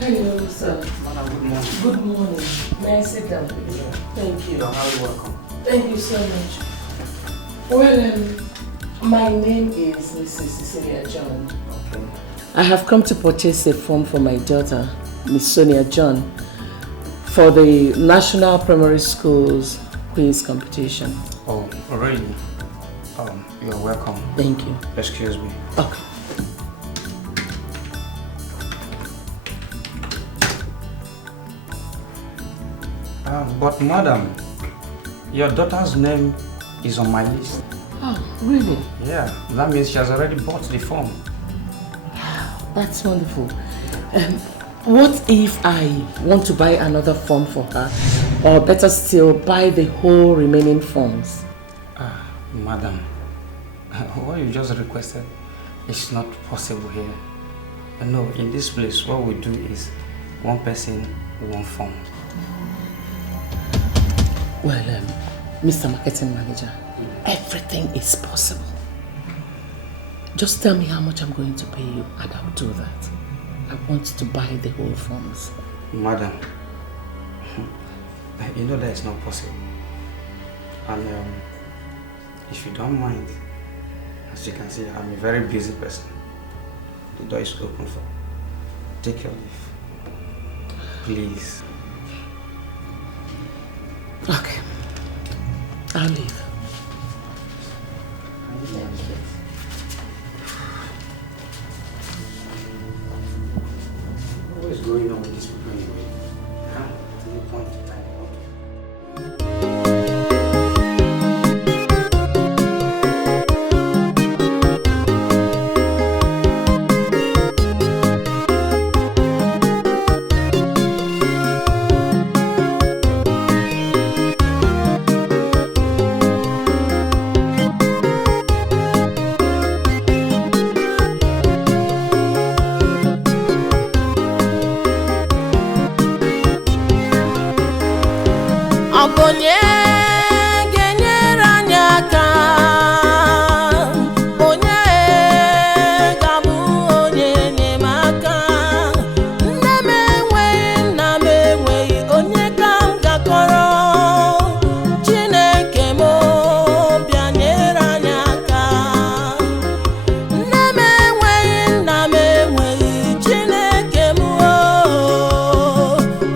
Hello, sir. Madam, good morning. Good morning. May I sit down, please? Thank you. You're highly welcome. Thank you so much. Well, my name is Mrs. Cecilia John. Okay. I have come to purchase a form for my daughter, Miss Sonia John, for the National Primary Schools quiz competition. Oh, really? You're welcome. Thank you. Excuse me. Okay. But madam, your daughter's name is on my list. Oh, really? Yeah, that means she has already bought the form. That's wonderful. What if I want to buy another form for her? Or better still, buy the whole remaining forms? Madam, what you just requested is not possible here. No, in this place, what we do is one person, one form. Well, Mr. Marketing Manager, everything is possible. Just tell me how much I'm going to pay you and I'll do that. I want to buy the whole forms. Madam, you know that is not possible. And if you don't mind, as you can see, I'm a very busy person. The door is open for. Take your leave. Please. Okay. I'll leave. What is going on with this people anyway? How do you point to time?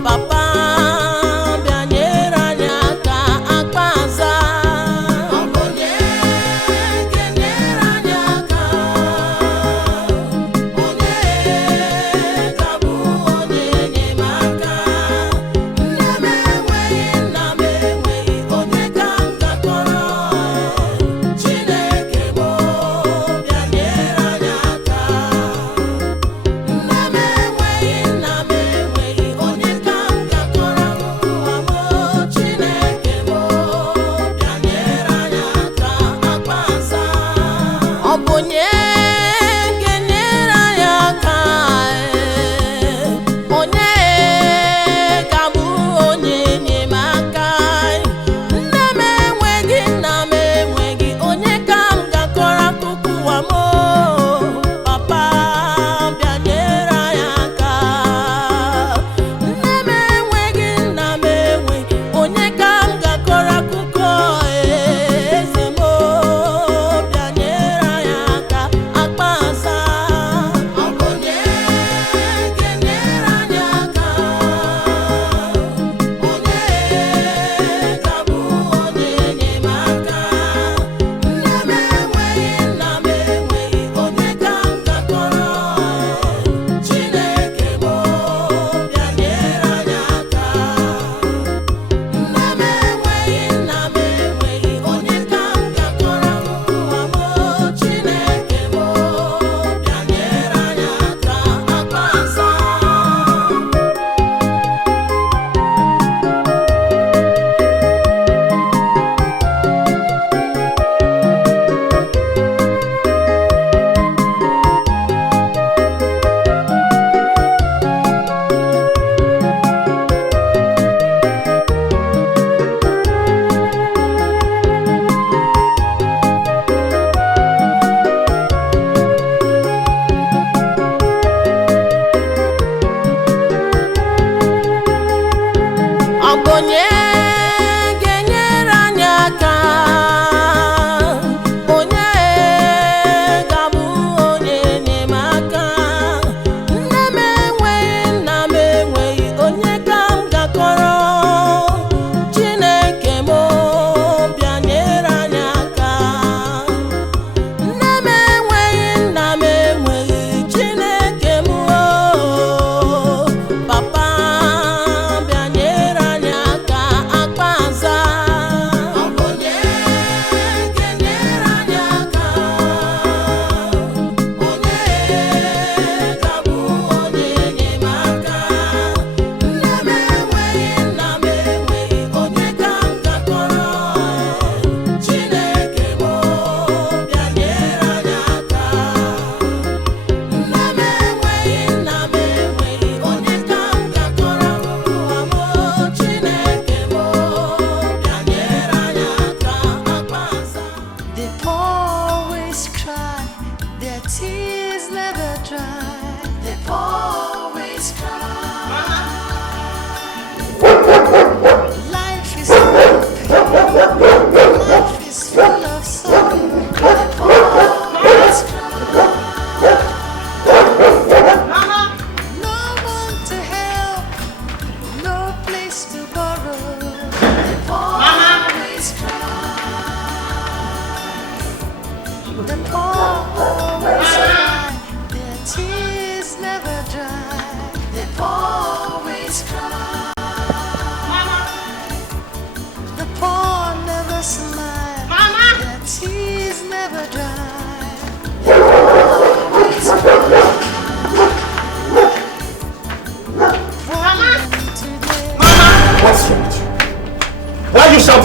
Papa,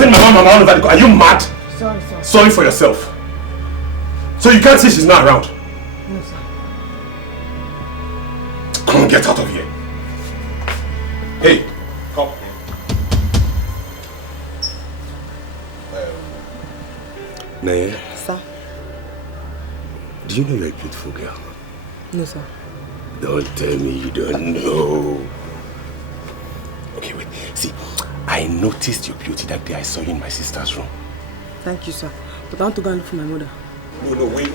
shouting mama all over the car. Are you mad? Sorry, sir. Sorry for yourself. So you can't see she's not around? No, sir. Come on, get out of here. Hey, come. Naya. Sir? Do you know you're a beautiful girl? No, sir. Don't tell me you don't know. Okay, wait. See, I noticed your beauty that day I saw you in my sister's room. Thank you, sir. But I want to go and look for my mother. No, wait.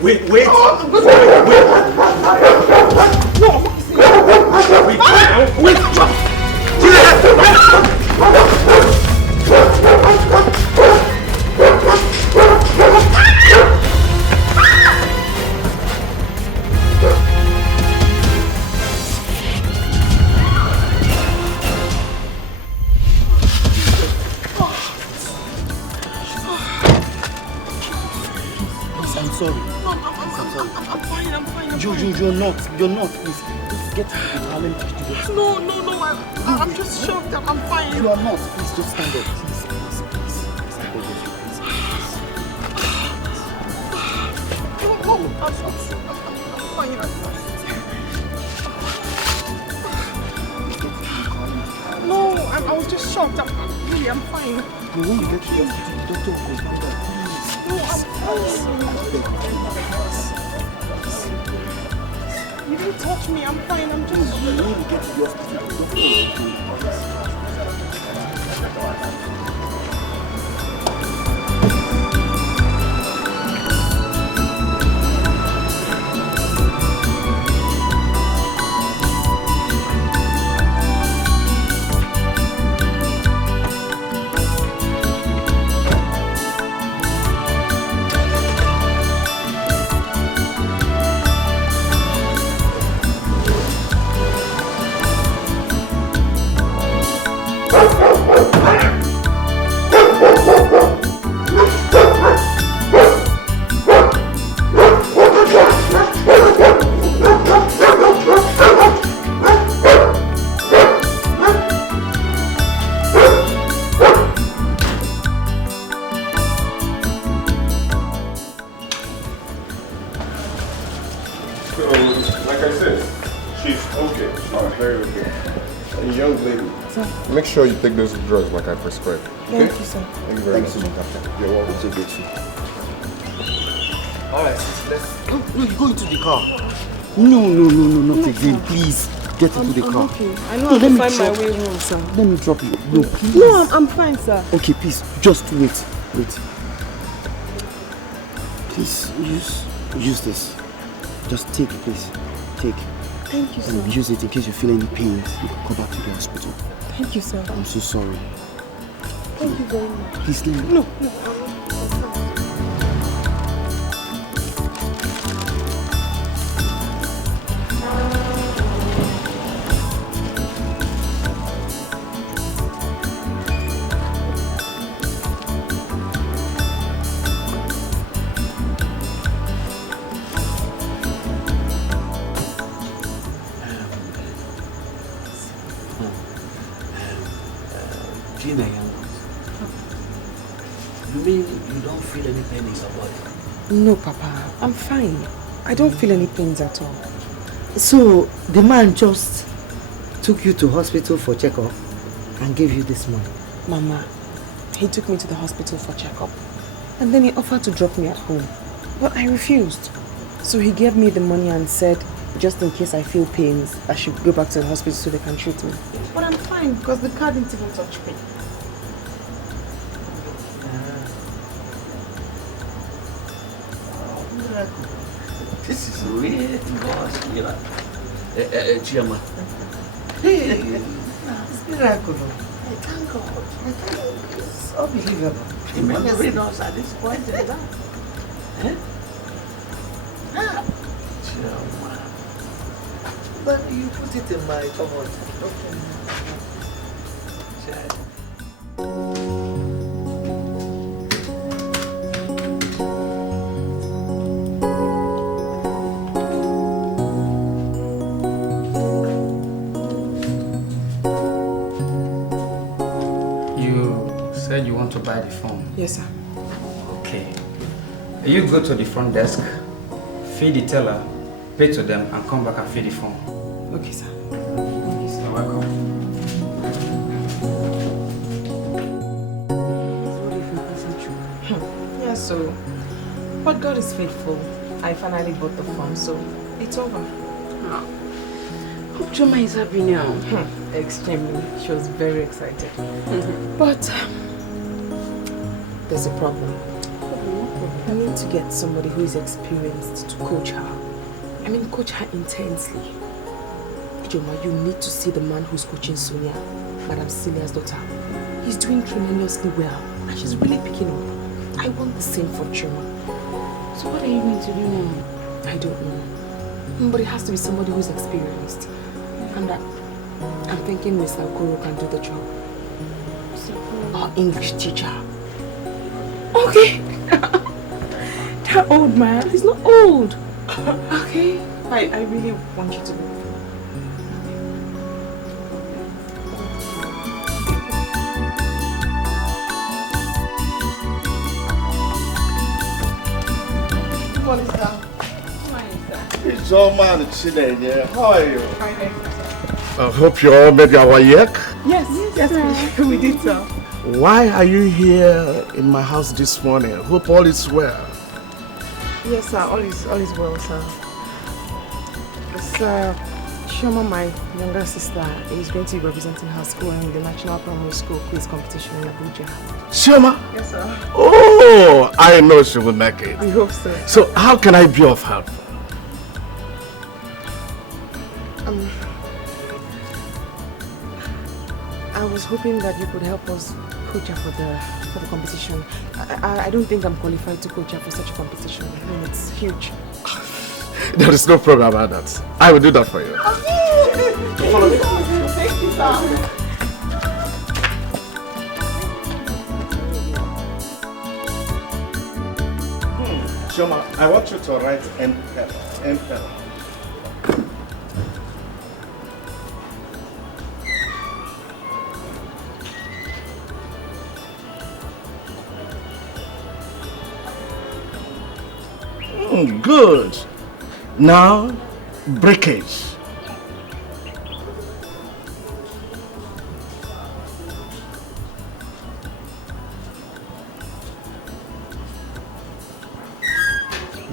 Oh, I'm sorry. No, I'm fine. You're not. Please, just get to the car. Let me push the door. No. I'm just shocked. I'm fine. You are not. Please, just stand up. Please. I beg of you, please. No, I'm fine. No, I was just shocked. I'm fine. But when you get to the hospital, the doctor will confirm that. No, I'm fine. You didn't touch me. I'm fine. I'm just... When you get to the hospital, the doctor will confirm. Make sure you take those drugs like I prescribed. Okay? Thank you, sir. Thank you very much. You're welcome. So grateful. Alright, let's... No, you go into the car. No, not again. Please, get into the car. I'm okay. I know how to find my way home, sir. Let me drop you. No, please. No, I'm fine, sir. Okay, please, just wait. Please, use this. Just take it, please. Take. Thank you, sir. And use it in case you feel any pains. You can come back to the hospital. Thank you, sir. I'm so sorry. Thank you very much. Please, let me... No. No, Papa. I'm fine. I don't feel any pains at all. So, the man just took you to hospital for checkup and gave you this money? Mama, he took me to the hospital for checkup. And then he offered to drop me at home. But I refused. So he gave me the money and said, just in case I feel pains, I should go back to the hospital so they can treat me. But I'm fine because the car didn't even touch me. This is really boss, you know. Chiama. Hey, it's miracle. I thank God. It's unbelievable. Remembering us at this point in time. Chiama. But you put it in my cupboard. said you want to buy the phone. Yes, sir. Okay. You go to the front desk, feed the teller, pay to them, and come back and feed the phone. Okay, sir. Thank you, sir. You're welcome. Yeah, so, but God is faithful. I finally bought the phone, so it's over. Hope Choma is happy now. Extremely. She was very excited. But there's a problem. I need to get somebody who is experienced to coach her. I mean, coach her intensely. Joma, you need to see the man who's coaching Sonia, Madam Cecilia's daughter. He's doing tremendously well, and she's really picking up. I want the same for Choma. So what are you going to do now? I don't know. But it has to be somebody who's experienced. And I'm thinking Mr. Okoro can do the job. Our English teacher. Okay. That old man. He's not old. Okay. I really want you to know. What is that? It's all man, Chinwe. How are you? I hope you all made your work. Yes, we did so. Why are you here in my house this morning? Hope all is well. Yes, sir. All is well, sir. Sir, Shoma, my younger sister, is going to be representing her school in the National Primary School quiz competition in Abuja. Shoma? Yes, sir. Oh, I know she will make it. We hope so. So how can I be of help? I was hoping that you could help us coach her for the competition. I don't think I'm qualified to coach her for such a competition. I mean, it's huge. There is no problem about that. I will do that for you. Follow me. Thank you, sir. Shoma, I want you to write ML. Good. Now, breakage.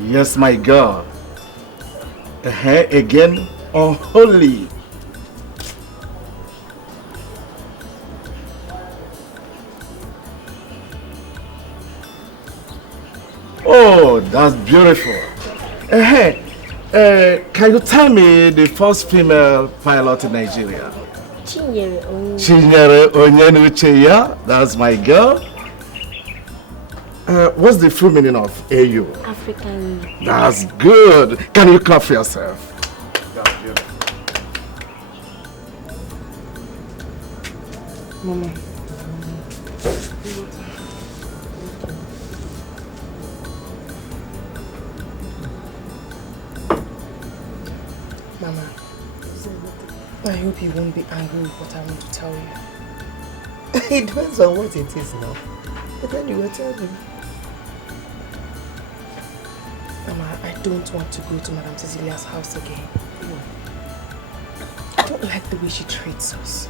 Yes, my girl. Again, unholy. Oh, that's beautiful. Can you tell me the first female pilot in Nigeria? Chinwe Owoh. That's my girl. What's the full meaning of AU? African. That's good. Can you clap for yourself? That's beautiful. Mama. Mama, I hope you won't be angry with what I want to tell you. It depends on what it is now. But then you will tell me. Mama, I don't want to go to Madam Cecilia's house again. I don't like the way she treats us.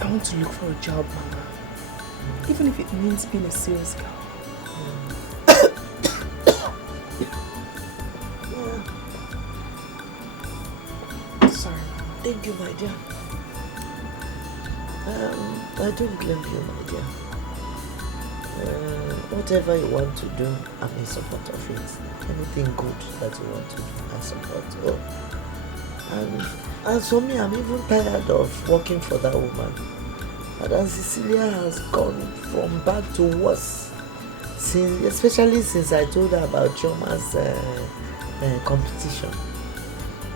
I want to look for a job, Mama. Even if it means being a sales girl. Sorry, Mama. Thank you, my dear. I don't blame you, my dear. Whatever you want to do, I'm in support of it. Anything good that you want to do, I support. Oh. And as for me, I'm even tired of working for that woman. Madam Cecilia has gone from bad to worse, especially since I told her about Choma's competition.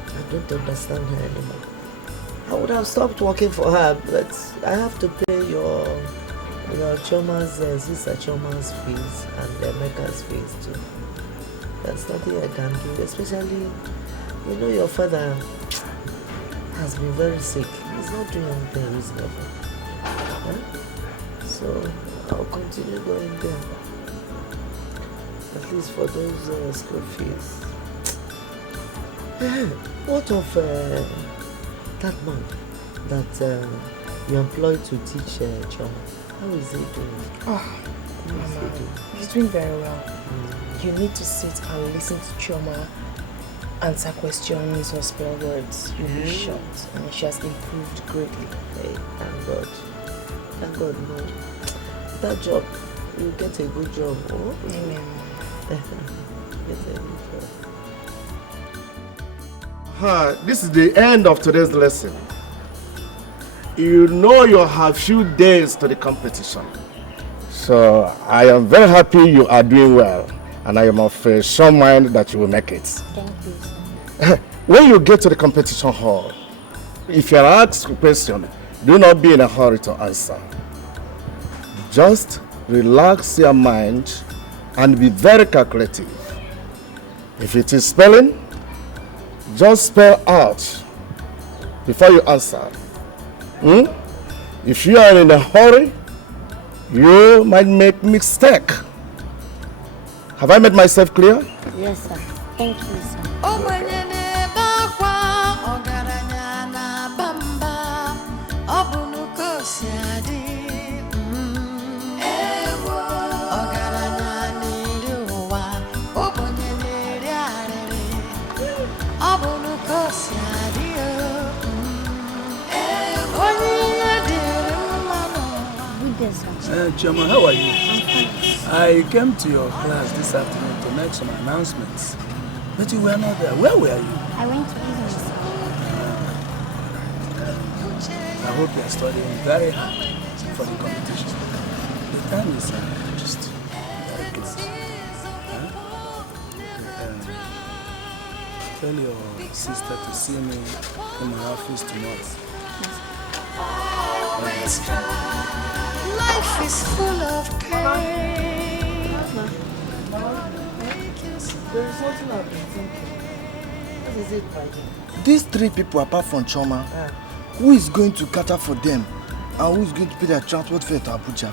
I don't understand her anymore. I would have stopped working for her, but I have to pay your Choma's, sister Choma's fees and Mecca's fees too. There's nothing I can do, especially, your father has been very sick. He's not doing anything reasonable. Huh? So So I'll continue going there. At least for those school fees. What of that man that you employed to teach Choma? How is he doing? Oh, Mama, he's doing very well. You need to sit and listen to Choma answer questions or spell words. You'll be shocked. I mean, she has improved greatly. Hey, thank God. Thank God, no. That job, you get a good job. Oh? Amen. Get a good job. This is the end of today's lesson. You know you have few days to the competition. So I am very happy you are doing well, and I am of some mind that you will make it. Thank you, sir. When you get to the competition hall, if you are asked a question, do not be in a hurry to answer. Just relax your mind and be very calculative. If it is spelling, just spell out before you answer. If you are in a hurry, you might make mistake. Have I made myself clear? Yes, sir. Thank you, sir. Choma, how are you? I came to your class this afternoon to make some announcements, but you were not there. Where were you? I went to business. I hope you are studying very hard for the competition. The time is just very close. Tell your sister to see me in my office tomorrow. Life is full of pain. There is something I've been thinking. What is it, my dear? These three people apart from Choma, who is going to cater for them and who is going to pay their transport fare to Abuja?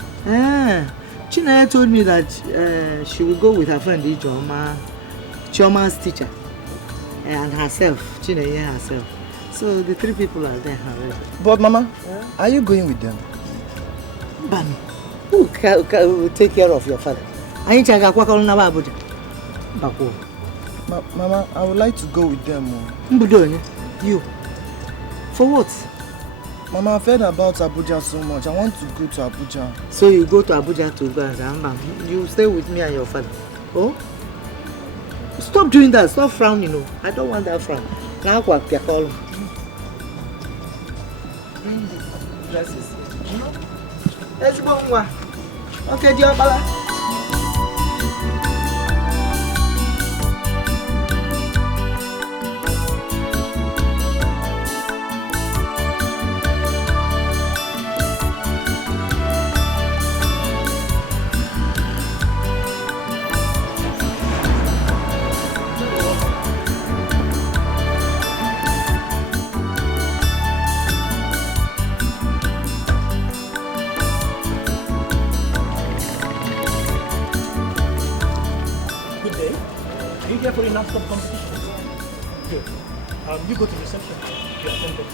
Chinwe told me that she will go with her friend Choma, Choma's teacher, and herself, Chinwe herself. So the three people are there already. But Mama, are you going with them? Bami, who will take care of your father? Mama, I would like to go with them. You? For what? Mama, I've heard about Abuja so much. I want to go to Abuja. So you go to Abuja to go and you stay with me and your father? Oh? Stop doing that. Stop frowning. No. I don't want that frown. Now what they call dresses. Let's go. Okay, dear Bala. For a NASCOP competition. Good. You go to reception. You attend it.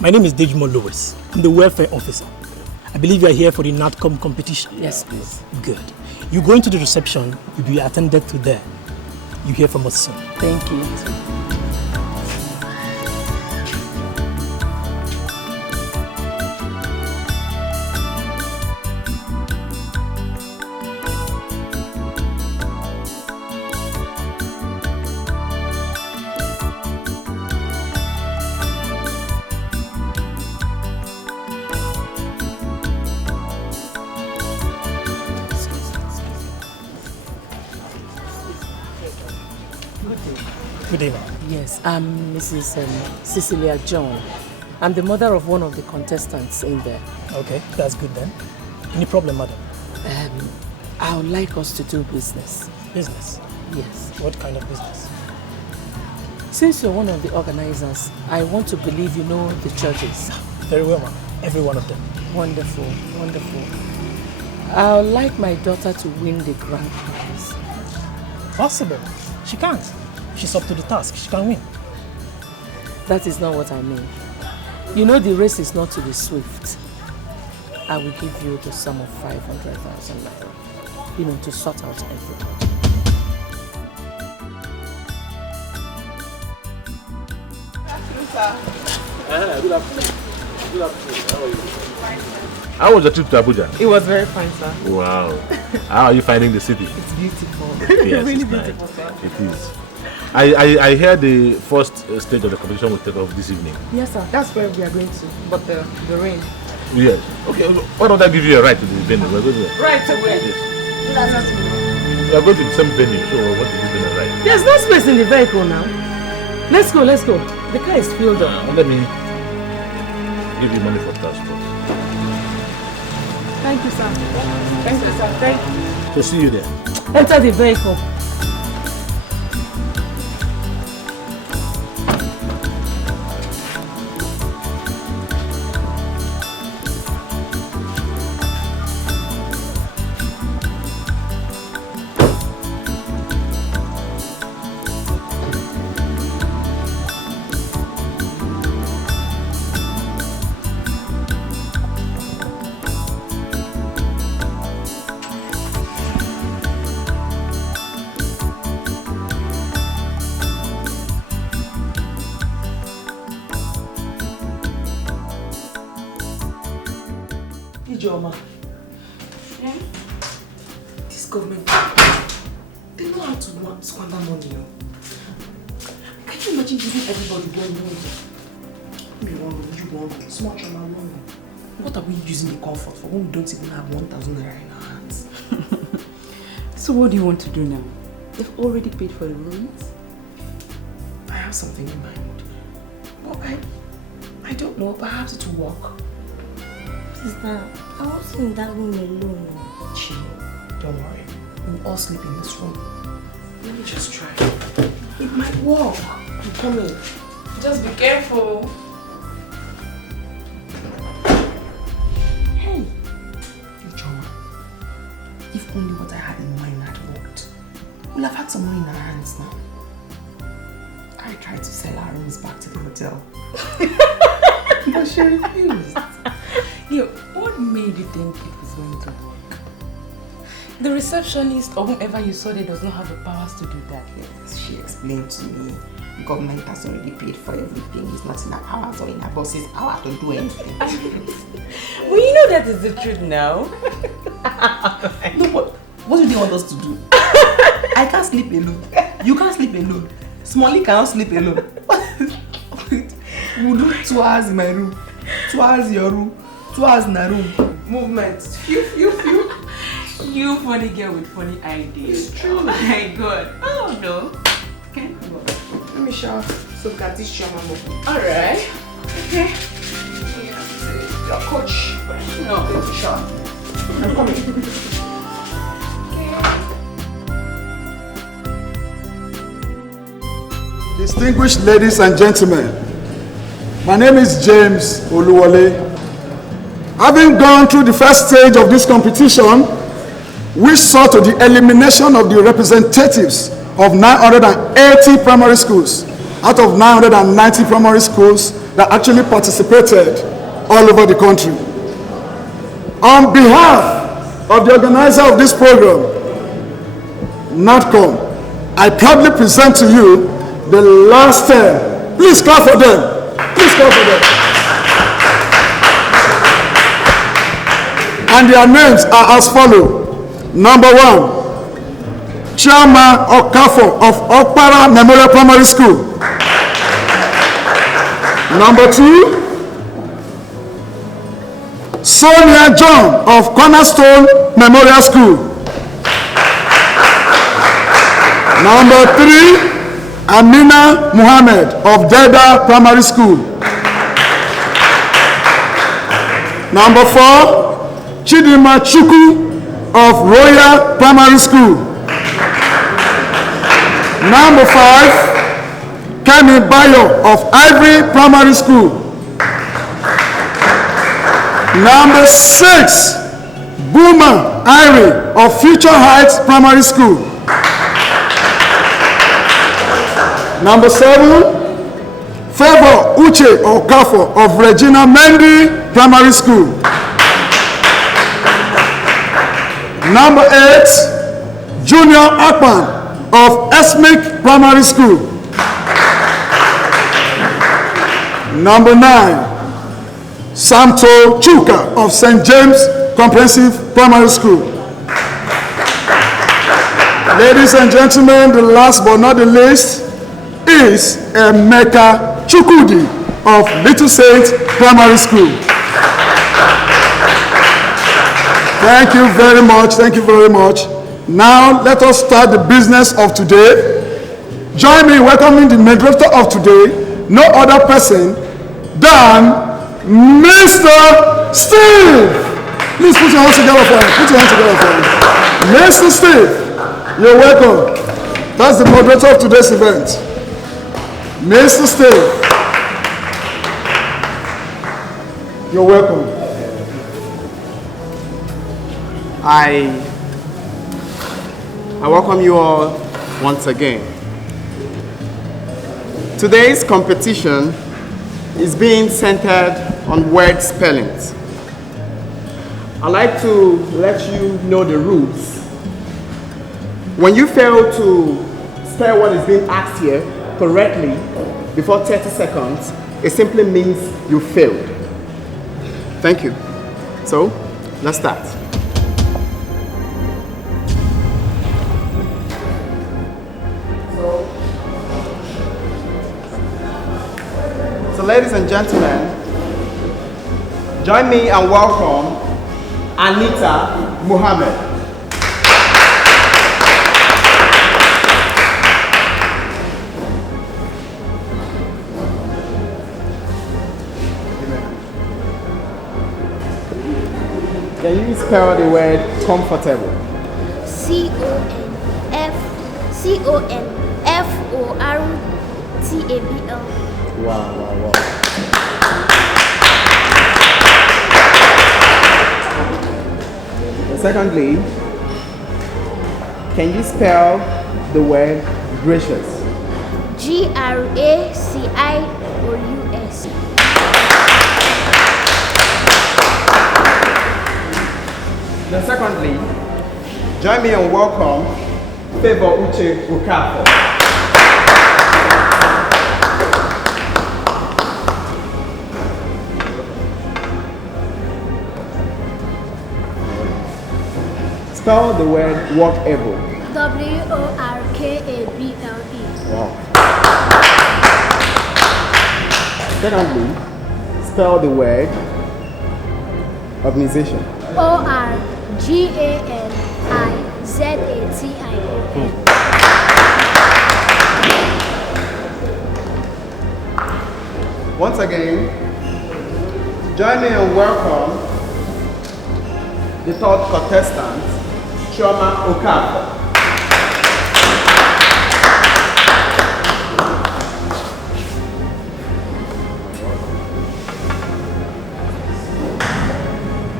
My name is Dejimo Lewis. I'm the welfare officer. I believe you are here for the NATCOM competition. Yes, please. Good. You go into the reception, you'll be attended to there. You hear from us soon. Thank you. Good day. Good day, ma'am. Yes, I'm Mrs. Cecilia John. I'm the mother of one of the contestants in there. Okay, that's good then. Any problem, madam? I would like us to do business. Business? Yes. What kind of business? Since you're one of the organizers, I want to believe you know the churches. Very well, ma'am. Every one of them. Wonderful, wonderful. I would like my daughter to win the grand prize. Possible. She can't. She's up to the task. She can win. That is not what I mean. You know the race is not to the swift. I will give you the sum of 500,000 naira, you know, to sort out everybody. Good afternoon. Good afternoon. How are you? How was your trip to Abuja? It was very fine, sir. Wow. How are you finding the city? It's beautiful. Yes, really it's beautiful, nice. sir. It is. I hear the first stage of the competition will take off this evening. Yes, sir. That's where we are going to. But the rain. Yes. Okay. Why don't I give you a ride to the venue? We're going to. Right away. Yes. We are going to the same venue, so we're going to give them a ride. There's no space in the vehicle now. Let's go, let's go. The car is filled up. Let me give you money for transport. Thank you, sir. Thank you, sir. Thank you. So see you there. Enter the vehicle. This government, they know how to squander money. Can you imagine giving everybody 1 million? Me 1 room, you 1 room, small trauma 1 room. What are we using the comfort for when we don't even have 1,000 naira in our hands? So what do you want to do now? They've already paid for the rooms. I have something in mind. Well, I don't know, perhaps it will work. Sister, I was in that room alone. Chill, don't worry. We'll all sleep in this room. Let me just try. It might work. I'm coming. Just be careful. Hey, Ijoma. If only what I had in mind had worked. We'll have had some money in our hands now. I tried to sell our rooms back to the hotel. But she refused. Yeah, what made you think it was going to work? The receptionist or whomever you saw there does not have the powers to do that. Yes, she explained to me the government has already paid for everything. It's not in our powers or in our boss's power to do anything. Well, you know that is the truth now. No, but what do they want us to do? I can't sleep alone. You can't sleep alone. Smalley cannot sleep alone. We'll do 2 hours in my room, 2 hours in your room, 2 hours in a room. Movement. Phew, phew, phew. You funny girl with funny ideas. It's true. Oh my god. Oh no. Okay. Let me shower so that this shower move. Alright. Okay. Your coach. No. Let me shower. I'm coming. Distinguished ladies and gentlemen, my name is James Oluwole. Having gone through the first stage of this competition, which saw to the elimination of the representatives of 980 primary schools out of 990 primary schools that actually participated all over the country. On behalf of the organizer of this program, NATCOM, I proudly present to you the last 10. Please clap for them. Please clap for them. And their names are as follows. Number 1, Chairman Okafo of Okpara Memorial Primary School. Number 2, Sonia John of Cornerstone Memorial School. Number 3, Amina Muhammad of Deda Primary School. Number 4, Chidima Chuku of Royal Primary School. Number 5, Kemi Bayo of Ivory Primary School. Number 6, Buma Irie of Future Heights Primary School. Number 7, Favor Uche Okafo of Regina Mendy Primary School. Number 8, Junior Akpan of Esmic Primary School. Number 9, Samto Chuka of St. James Comprehensive Primary School. Ladies and gentlemen, the last but not the least is Emeka Chukudi of Little Saint Primary School. Thank you very much. Thank you very much. Now let us start the business of today. Join me in welcoming the moderator of today, no other person than Mr. Steve. Please put your hands together for him. Put your hands together for him. Mr. Steve, you're welcome. That's the moderator of today's event. Mr. Steve, you're welcome. I welcome you all once again. Today's competition is being centered on word spellings. I'd like to let you know the rules. When you fail to spell what is being asked here correctly before 30 seconds, it simply means you failed. Thank you. So, let's start. So ladies and gentlemen, join me and welcome Anita Muhammad. Can you spell the word comfortable? C-O-N-F-O-R-T-A-B-L. Wow. Secondly, can you spell the word gracious? G-R-A-C-I-O-U-S. Then secondly, join me and welcome Favor Uche Okafo. Spell the word workable. W-O-R-K-A-B-L-E. Wow. Secondly, spell the word organization. O-R-G-A-N-I-Z-A-T-I-O-N. Once again, join me and welcome the third contestant, Chioma Okafo.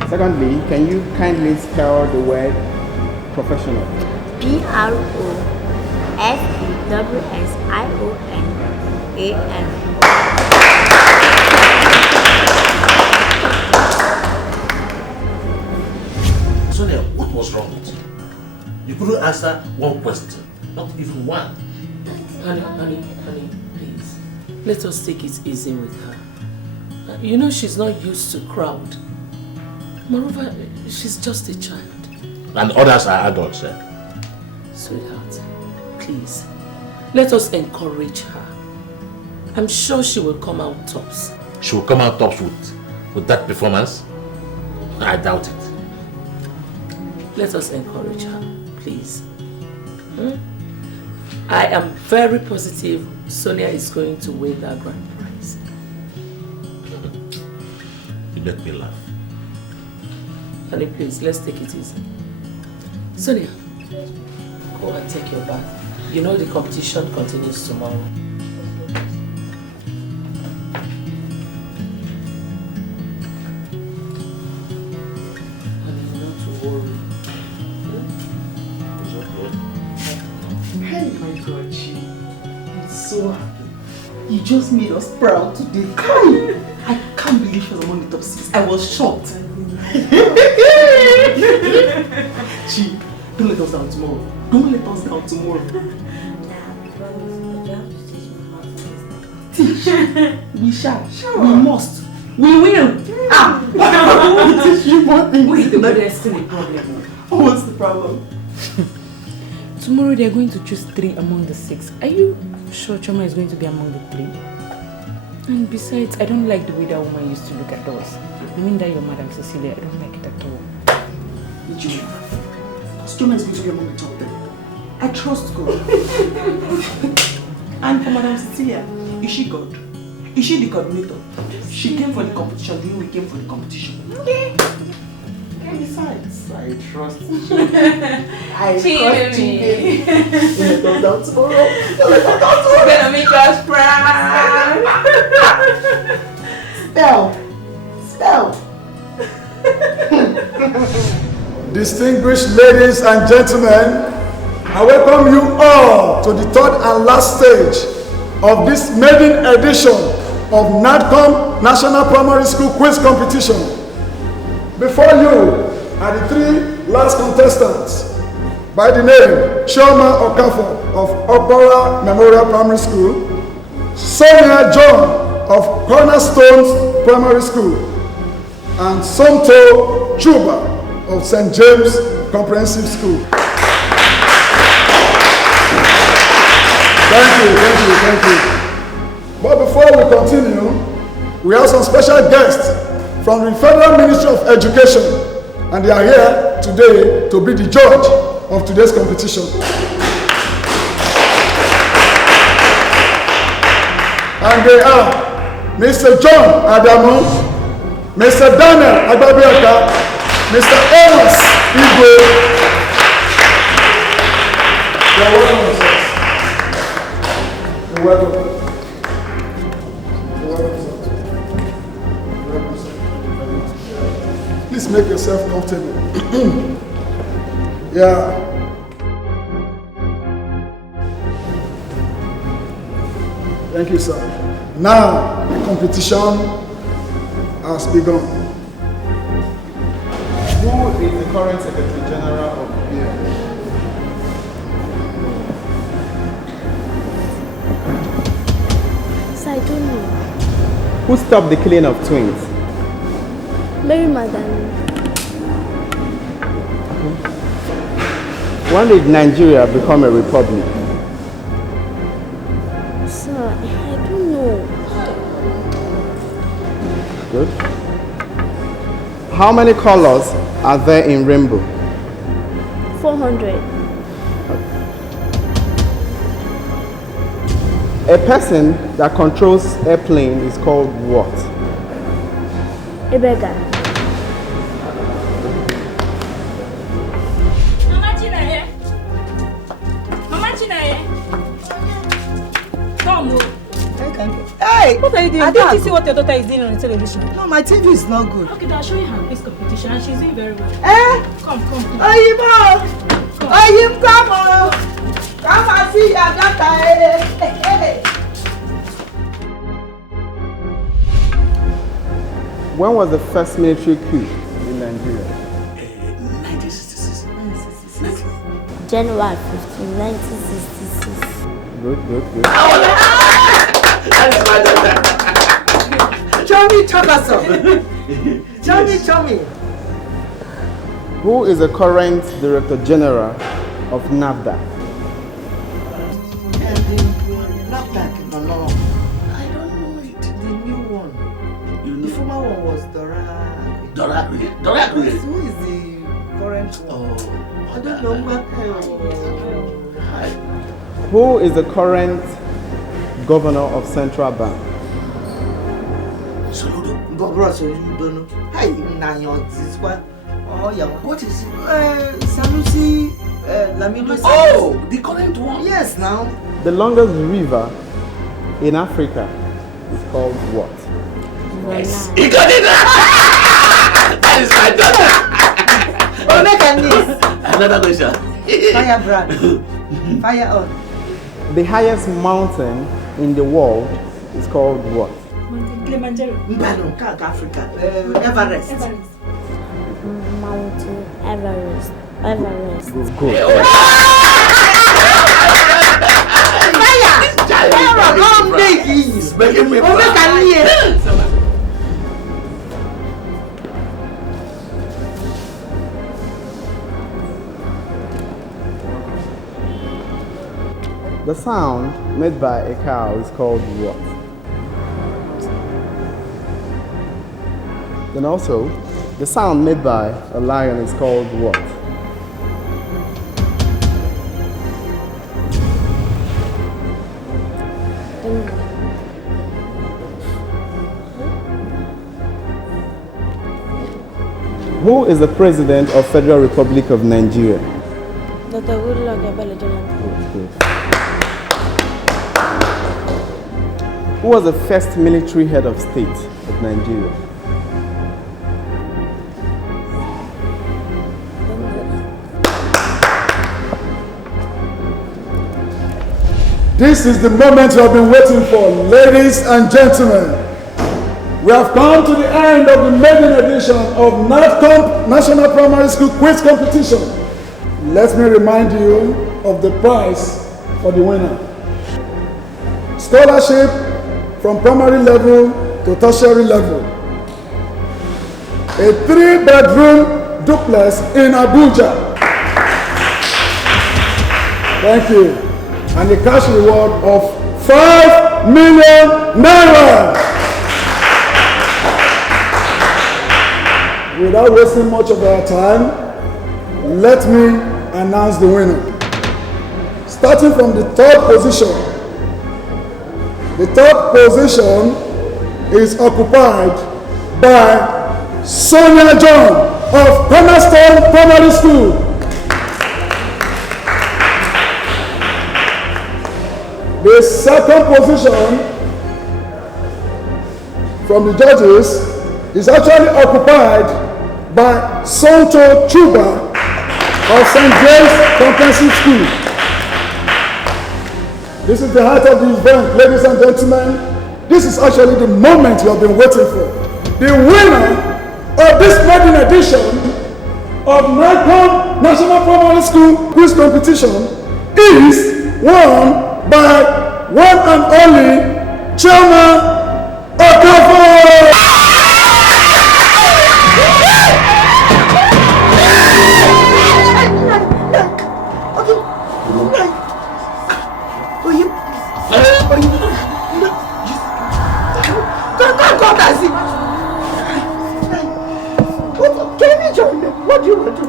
Secondly, can you kindly spell the word professional? P-R-O-F-E-W-S-I-O-N-A-L. Sonia, what was wrong with you? You couldn't answer one question, not even one. Honey, please. Let us take it easy with her. You know she's not used to crowd. Moreover, she's just a child. And others are adults, eh? Sweetheart, please, let us encourage her. I'm sure she will come out tops. She will come out tops with that performance? I doubt it. Let us encourage her, please. I am very positive Sonia is going to win that grand prize. You make me laugh. Honey, please, let's take it easy. Sonia, go and take your bath. You know the competition continues tomorrow. Honey, not to worry. Hey, my God, I'm so happy. You just made us proud today. I can't believe she was among the top 6. I was shocked. Chi, don't let us down tomorrow. Don't let us down tomorrow. Teach. We shall. Sure. We must. We will. We'll teach you more things. Wait, but there's still a problem. What's the problem? Tomorrow they're going to choose 3 among the 6. Are you sure Choma is going to be among the 3? And besides, I don't like the way that woman used to look at us. I mean that you're Madam Cecilia, I don't like it at all. Because Choma is going to be among the top 3. I trust God. And for Madam Cecilia, is she God? Is she the coordinator? She came for the competition, then we came for the competition. Okay. And besides, I trust you. I trust you. Let us down tomorrow. Let us down tomorrow. She's gonna make us proud. Spell. Distinguished ladies and gentlemen, I welcome you all to the 3rd and last stage of this maiden edition of NADCOM National Primary School Quiz Competition. Before you are the 3 last contestants by the name Chioma Okafor of Okpara Memorial Primary School, Sonia John of Cornerstones Primary School, and Somto Chuba of St. James Comprehensive School. Thank you. But before we continue, we have some special guests from the Federal Ministry of Education, and they are here today to be the judge of today's competition. And they are Mr. John Adamu, Mr. Daniel Agbabiaka, Mr. Amos Egbo. You're welcome, sir. You're welcome. Please make yourself comfortable. Yeah. Thank you, sir. Now, the competition has begun. Who is the current Secretary General of BIA? So I don't know. Who stopped the killing of twins? Madam. When did Nigeria become a republic? Sir, I don't know. Good. How many colors are there in rainbow? 400. A person that controls airplane is called what? A beggar. Hey! What are you doing? I Didn't you see what your daughter is doing on the television? No, my TV is not good. Okay, I'll show you her quiz competition and she's doing very well. Come. Oyinbo! Oyinbo, come on! Come and see your daughter. Hey. When was the first military coup in Nigeria? 1966. January 15, 1966. Good. That's my daughter. Show me. Who is the current Director General of NAFDAC? NAFDAC, no. I don't know it. The new one. The former one was Dora. Dora. Who is the current one? I don't know. Who is the current governor of Central Bank? Soludo. Soludo. Hey, what is Sanusi Lamido? Oh, the current one. Yes, now. The longest river in Africa is called what? Yes. He got it! That is my daughter! Oh, make a this. Another question. Fire brand. Fire on. The highest mountain in the world is called what? Kilimanjaro. Mbano, Africa. Everest. Mountain Everest. Everest. Good. He's making me proud. The sound made by a cow is called what? Then also, the sound made by a lion is called what? Who is the president of Federal Republic of Nigeria? Dr. Goodluck Ebele Jonathan. Who was the first military head of state of Nigeria? This is the moment you have been waiting for, ladies and gentlemen. We have come to the end of the maiden edition of NATCOMP National Primary School Quiz Competition. Let me remind you of the prize for the winner. Scholarship from primary level to tertiary level. A 3-bedroom duplex in Abuja. Thank you. And a cash reward of 5 million naira. Without wasting much of our time, let me announce the winner. Starting from the third position. The third position is occupied by Sonia John of Cornerstone Primary School. The second position from the judges is actually occupied by Tonto Chuba of St. James Comprehensive School. This is the heart of the event, ladies and gentlemen. This is actually the moment you have been waiting for. The winner of this maiden edition of NATCOMP National Primary School Quiz Competition is won by one and only Chairman Okoh. What do you want to do?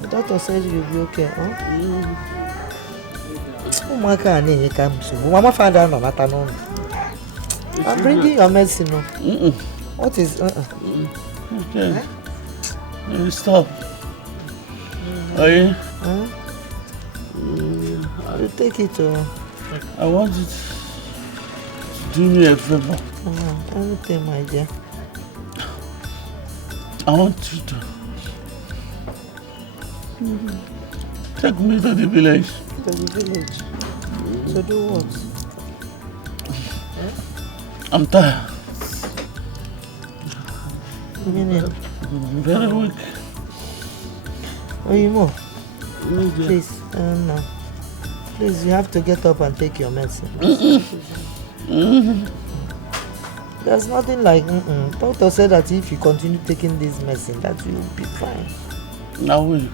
The doctor said you'll be okay, huh? Umaka ani comes. Mama found out on afternoon. I'm bringing your medicine. What is Okay. Stop. Are you? Huh? You take it. I want you to do me a favor. Anything, my dear. I want you to take me to the village. To the village? To do what? I'm tired. Very weak. Oyimo, please, no. Please, you have to get up and take your medicine. There's nothing like Doctor said that if you continue taking this medicine, that you will be fine. Now will.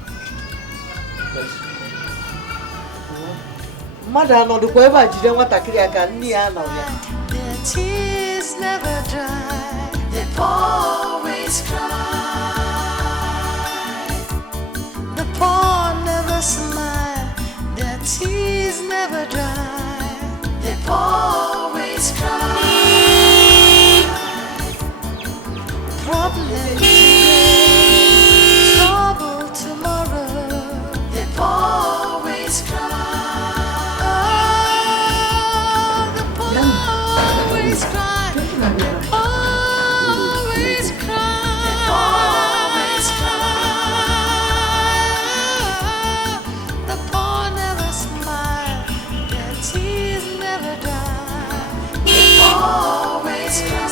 Madam, no, the whoever didn't want to kill Their tears never dry, they always cry. The poor never smile, their tears never dry, they always cry. Problem today, trouble tomorrow, they always cry. Always cry, always cry, always cry. The poor never smile, their tears never die. They always cry.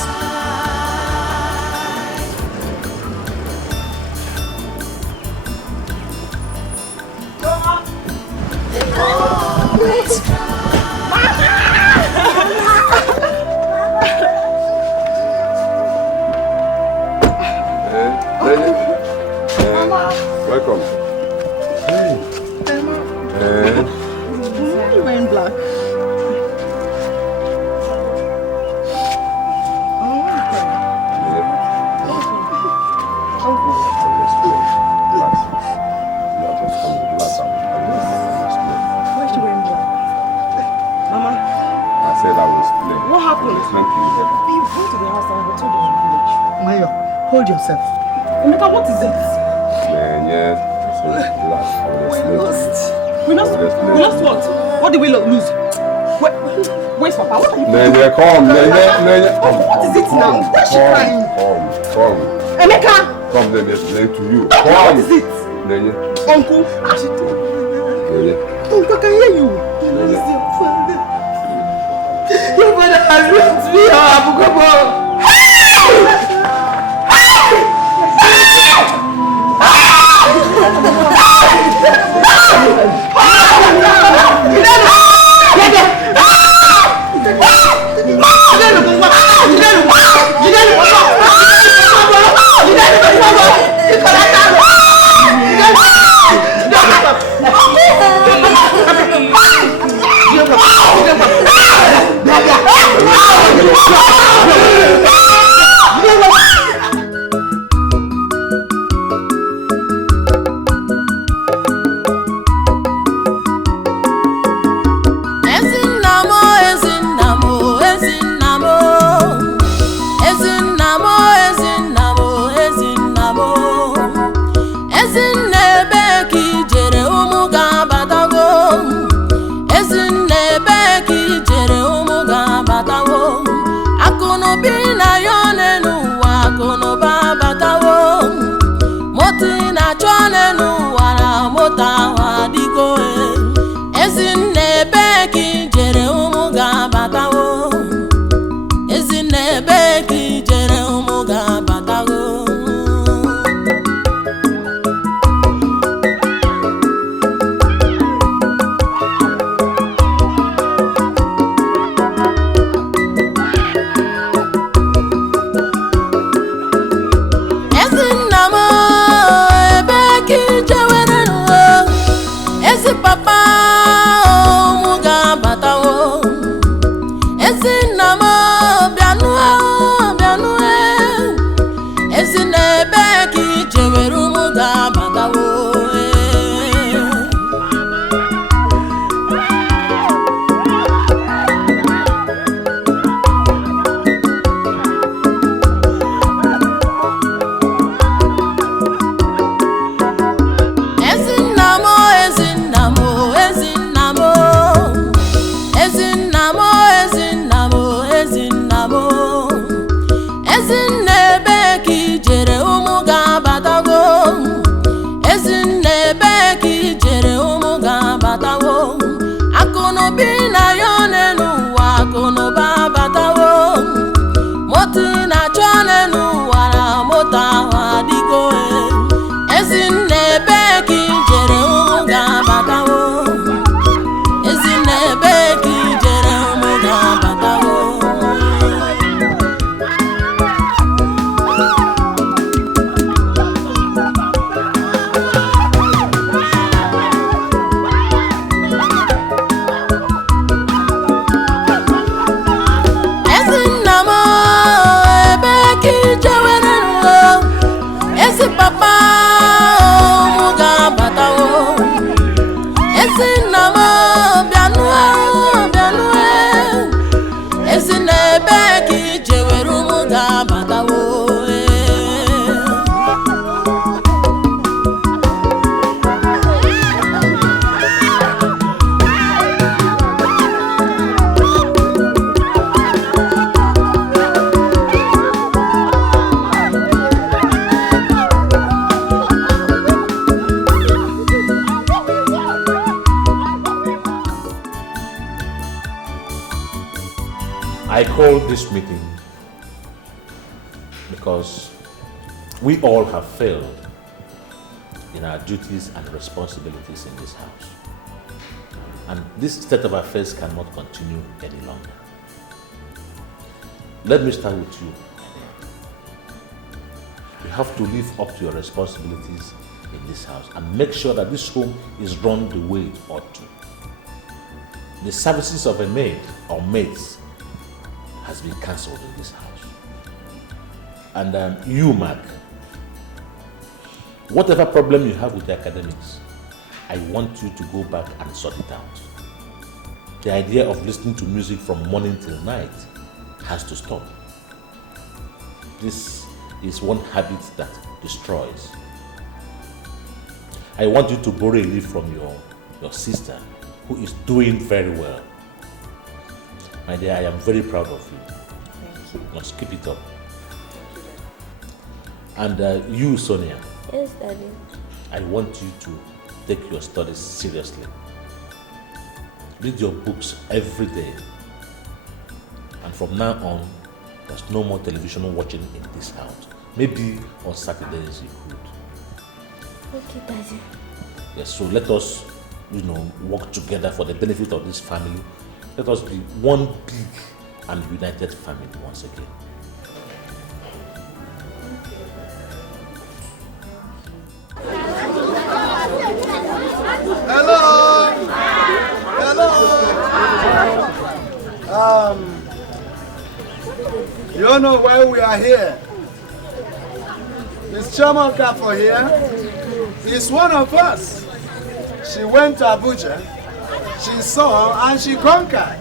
They always cry. Welcome. Why are you wearing black? Why is she wearing black? Mama? I said I was playing. What happened? Thank you. You go to the house and we told you in the village. Mayo, hold yourself. Emeka, what is it? Yeah. So relax. We lost what? What did we lose? Where's Papa? What are you doing? Nene, come. What is it now? Why is she crying? Come. Emeka! Come, let me explain to you. Uncle, what is it? Nene. Uncle, Nene. Uncle, I can hear you. Your father has left me, Abugobo. I call this meeting because we all have failed in our duties and responsibilities in this house. And this state of affairs cannot continue any longer. Let me start with you. You have to live up to your responsibilities in this house and make sure that this home is run the way it ought to. The services of a maid or maids has been cancelled in this house. And you, Mark, whatever problem you have with the academics, I want you to go back and sort it out. The idea of listening to music from morning till night has to stop. This is one habit that destroys. I want you to borrow a leaf from your sister, who is doing very well. My dear, I am very proud of you. Thank you. Let's keep it up. And you, Sonia. Yes, Daddy. I want you to take your studies seriously. Read your books every day. And from now on, there's no more television watching in this house. Maybe on Saturdays you could. Okay, Daddy. Yes, so let us, work together for the benefit of this family. Let us be one big and united family once again. Hello. You know why we are here? Miss Chiamaka for here is one of us. She went to Abuja, she saw and she conquered.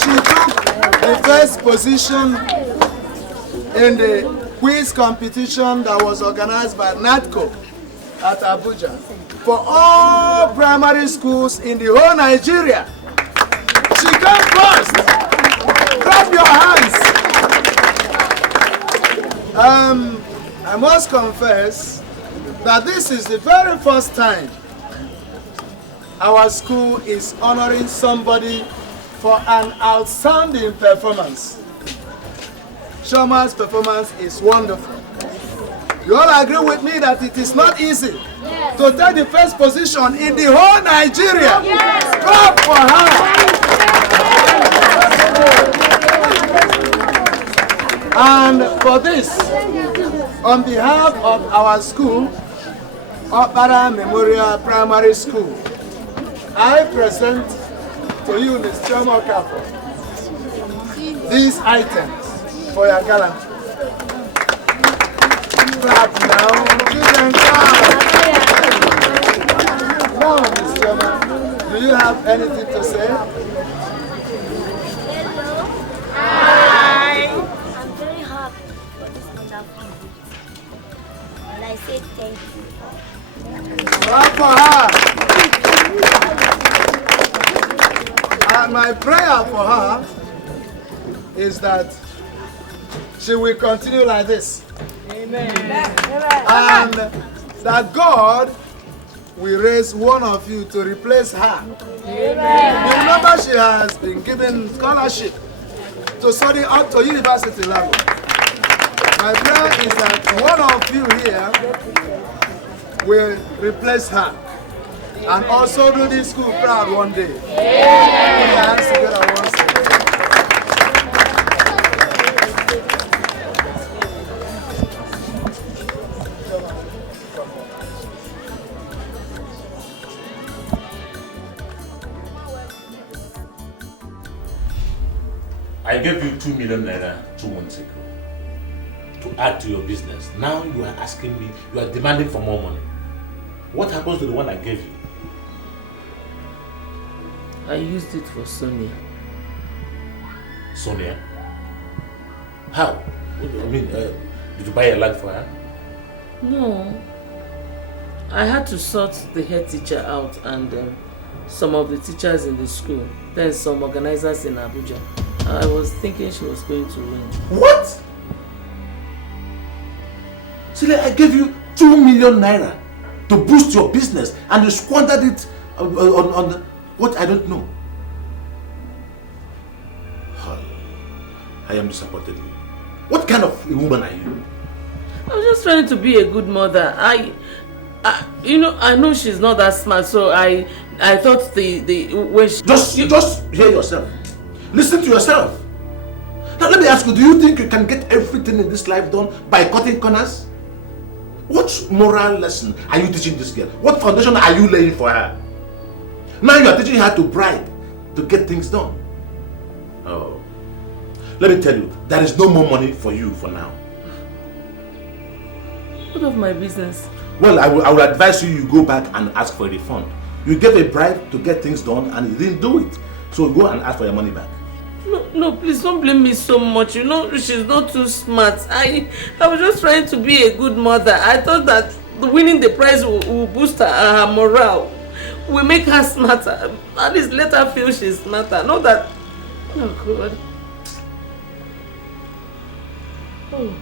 She took the first position in the quiz competition that was organized by NATCO at Abuja for all primary schools in the whole Nigeria. She came first. Clap your hands. I must confess that this is the very first time our school is honoring somebody for an outstanding performance. Shoma's performance is wonderful. You all agree with me that it is not easy to take the first position in the whole Nigeria. Clap for her. And for this, on behalf of our school, Opara Memorial Primary School, I present to you, Ms. Chiamaka, these items for your gallantry. Clap now. Children, clap. Now, Ms. Chiamaka, do you have anything to say? Hello. Hi. I'm very happy for this wonderful gift. And I say thank you. Clap for her. And my prayer for her is that she will continue like this. Amen. And that God will raise one of you to replace her. Amen. You remember she has been given scholarship to study up to university level. My prayer is that one of you here will replace her and also do this school proud one day. Put your hands together once again. I gave you 2 million naira 2 months ago to add to your business. Now you are asking me, you are demanding for more money. What happens to the one I gave you? I used it for Sonia. Sonia? How? I mean, did you buy a land for her? No. I had to sort the head teacher out and some of the teachers in the school. Then some organizers in Abuja. I was thinking she was going to win. What? Celia, I gave you 2 million naira to boost your business and you squandered it On what I don't know. I am disappointed in you. What kind of a woman are you? I was just trying to be a good mother. You know, I know she's not that smart, so I thought when she... Just hear yourself. Listen to yourself. Now let me ask you, do you think you can get everything in this life done by cutting corners? What moral lesson are you teaching this girl? What foundation are you laying for her? Now you are teaching her to bribe to get things done. Oh. Let me tell you, there is no more money for you for now. What of my business? Well, I will advise you go back and ask for a refund. You gave a bribe to get things done and you didn't do it. So go and ask for your money back. No, please don't blame me so much. You know, she's not too smart. I was just trying to be a good mother. I thought that winning the prize will boost her morale. Will make her smarter. At least let her feel she's smarter. Not that... Oh, God. Oh.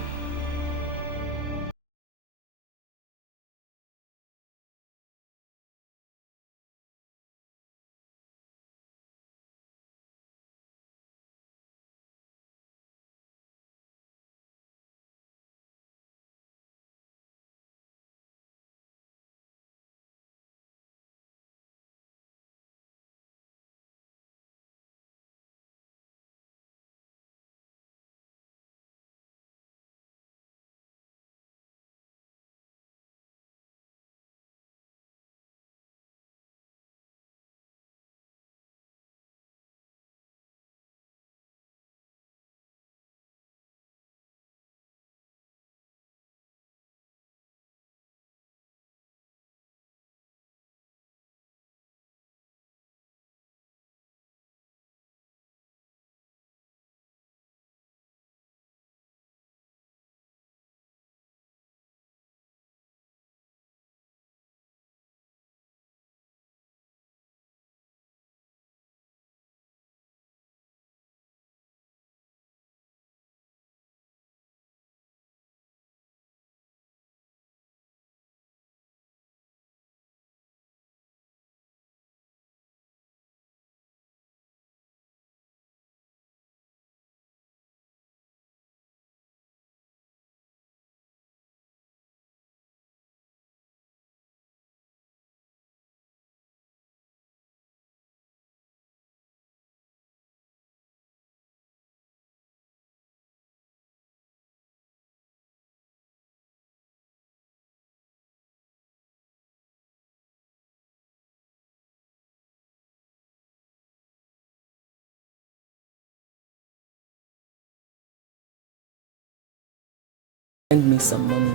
Send me some money,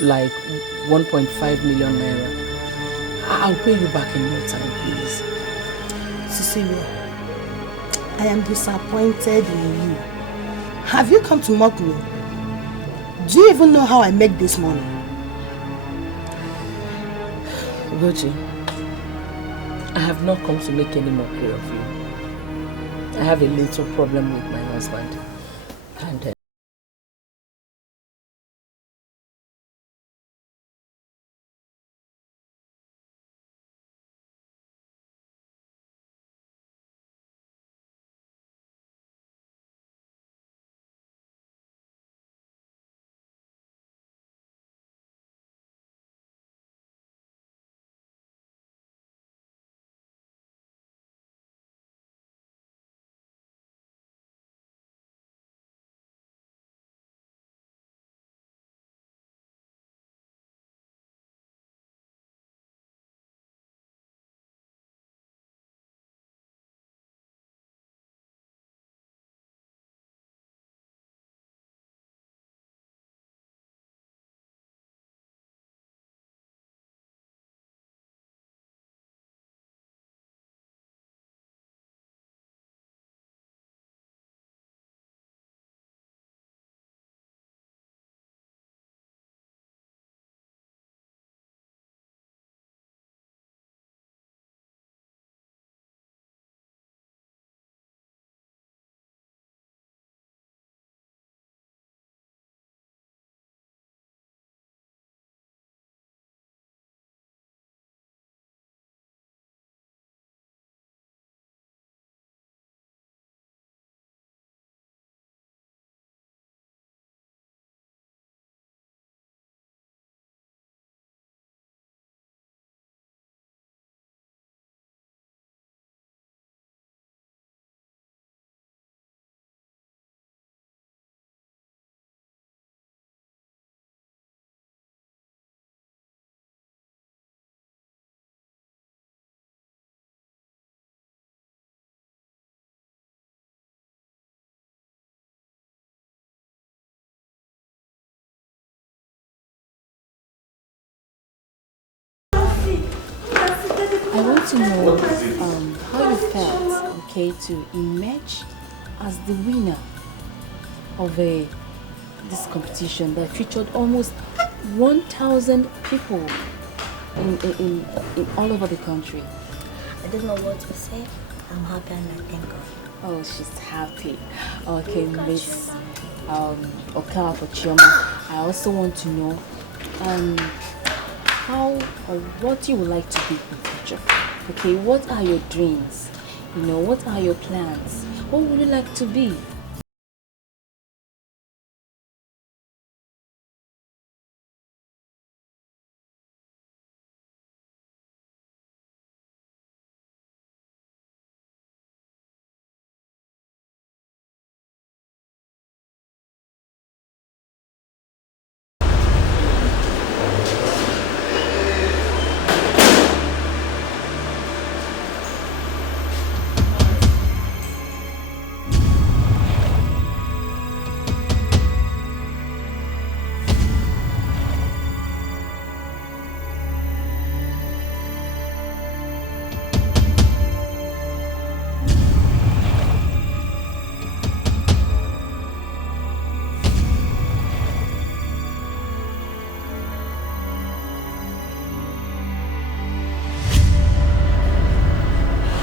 like 1.5 million naira. I'll pay you back in no time, please. Cecilia, I am disappointed in you. Have you come to mock me? Do you even know how I make this money? Goji, I have not come to make any mockery of you. I have a little problem with my husband. And want to know how you felt, okay, to emerge as the winner of this competition that featured almost 1,000 people in all over the country. I don't know what to say. I'm happy and I thank God. Oh, she's happy. Okay, Miss Okey for Chioma. I also want to know how or what you would like to be in the future. Okay, what are your dreams? You know, what are your plans? What would you like to be?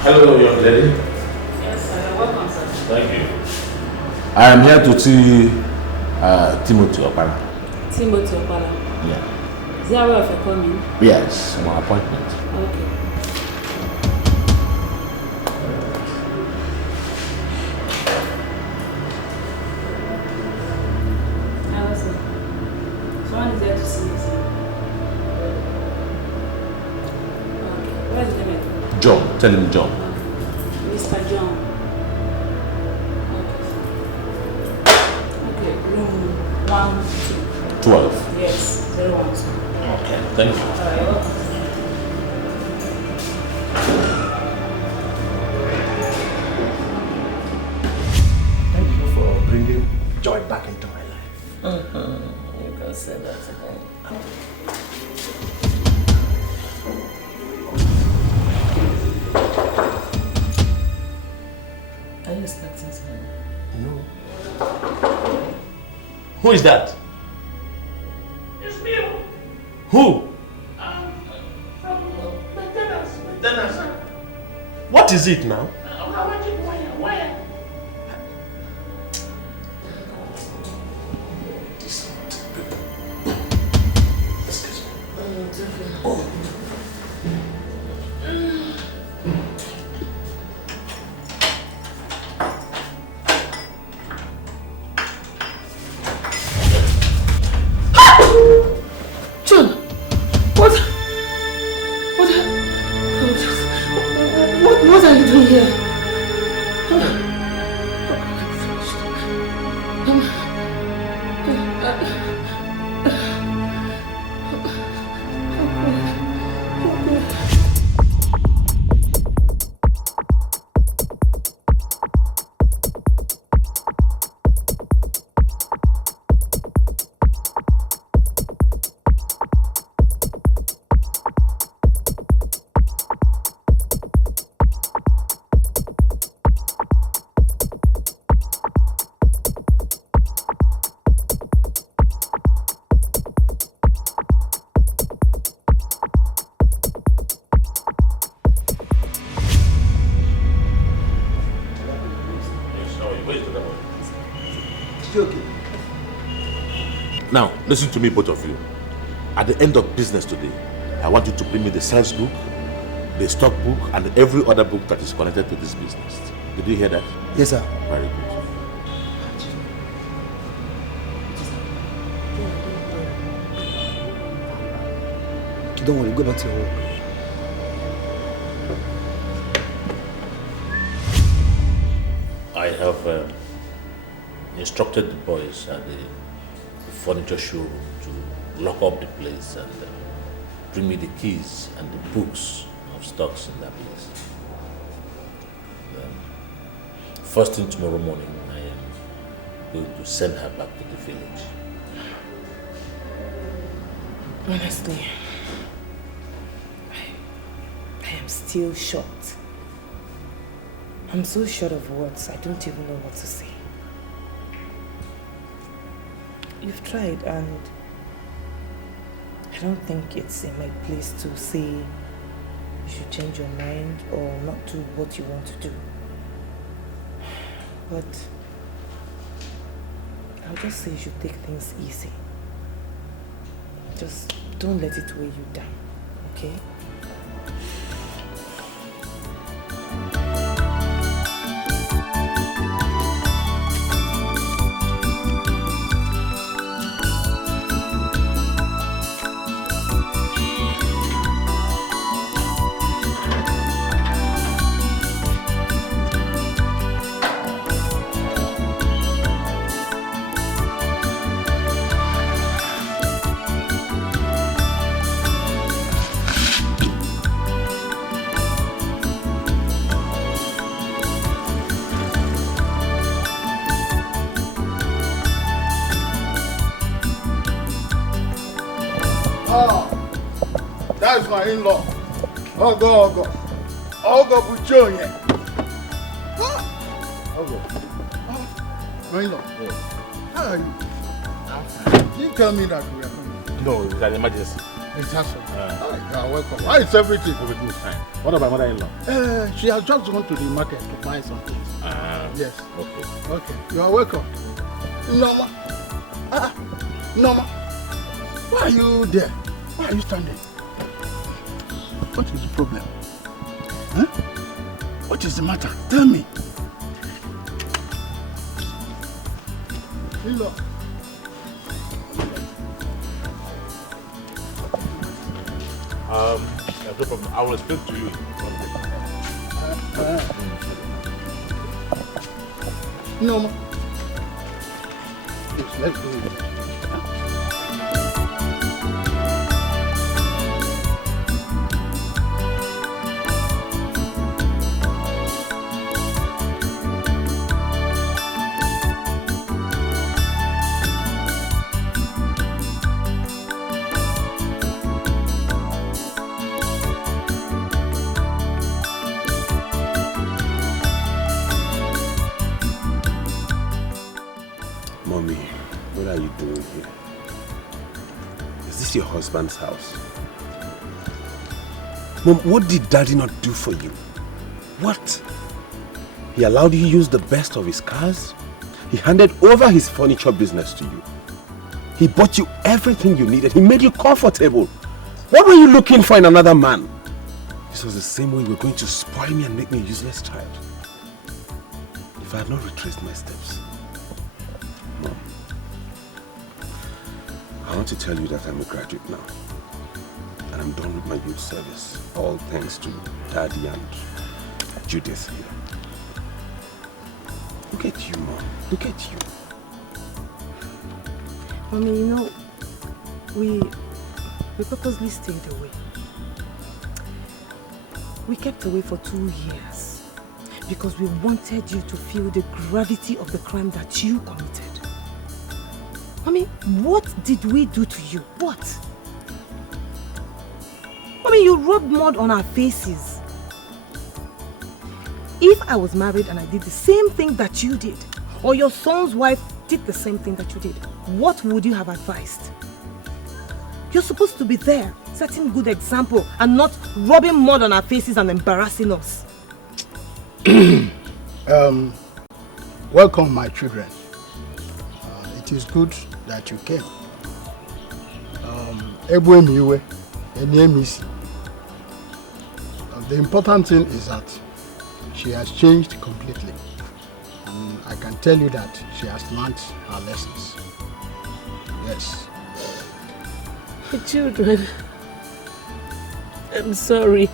Hello, young lady. Yes, sir. Welcome, sir. Thank you. I am here to see Timothy Opala. Timothy Opala. Yeah. Is there a way of coming? Yes, my appointment. Okay. Someone is there to see you, sir. Okay. What is the name? John, tell him John. Mr. John. Okay, room 1, 2. 12. Yes, 012. Okay, thank you. Alright, welcome. Thank you for bringing joy back into my life. You can say that again. Are you expecting someone? No. Who is that? It's me. Who? Maintenance. What is it now? Where? John, what are you doing here? Now, listen to me, both of you. At the end of business today, I want you to bring me the sales book, the stock book, and every other book that is connected to this business. Did you hear that? Yes, sir. Very good. Don't worry, go back to your work. I have instructed the boys at the furniture showroom to lock up the place and bring me the keys and the books of stocks in that place. First thing tomorrow morning, I am going to send her back to the village. Honestly, I am still shocked. I'm so short of words, I don't even know what to say. You've tried, and I don't think it's in my place to say you should change your mind or not do what you want to do. But I'll just say you should take things easy. Just don't let it weigh you down, okay? That's my in-law. Okoh Buchoye. Okoh. My in-law. Yes. How are you? Did you tell me that we are coming? No, it's an emergency. It's happened. You are welcome. How is everything? Everything is fine. What about mother-in-law? She has just gone to the market to buy some things. Yes. Okay. Okay. You are welcome. Norma. Norma. Why are you there? Why are you standing? What is the problem? Huh? What is the matter? Tell me. Hello. No problem. I will explain to you. No. Yes, let's do it. Your husband's house. Mom, what did Daddy not do for you? What? He allowed you to use the best of his cars? He handed over his furniture business to you. He bought you everything you needed. He made you comfortable. What were you looking for in another man? This was the same way you were going to spoil me and make me a useless child. If I had not retraced my steps. Mom, I want to tell you that I'm a graduate now. And I'm done with my youth service. All thanks to Daddy and Judith here. Look at you, Mom. Look at you. Mommy, you know, we purposely stayed away. We kept away for 2 years because we wanted you to feel the gravity of the crime that you committed. I mean, what did we do to you? What? I mean, you rubbed mud on our faces. If I was married and I did the same thing that you did, or your son's wife did the same thing that you did, what would you have advised? You're supposed to be there, setting good example, and not rubbing mud on our faces and embarrassing us. Welcome, my children. It is good that you came. Egbo, the important thing is that she has changed completely. And I can tell you that she has learned her lessons. Yes. The children, I'm sorry.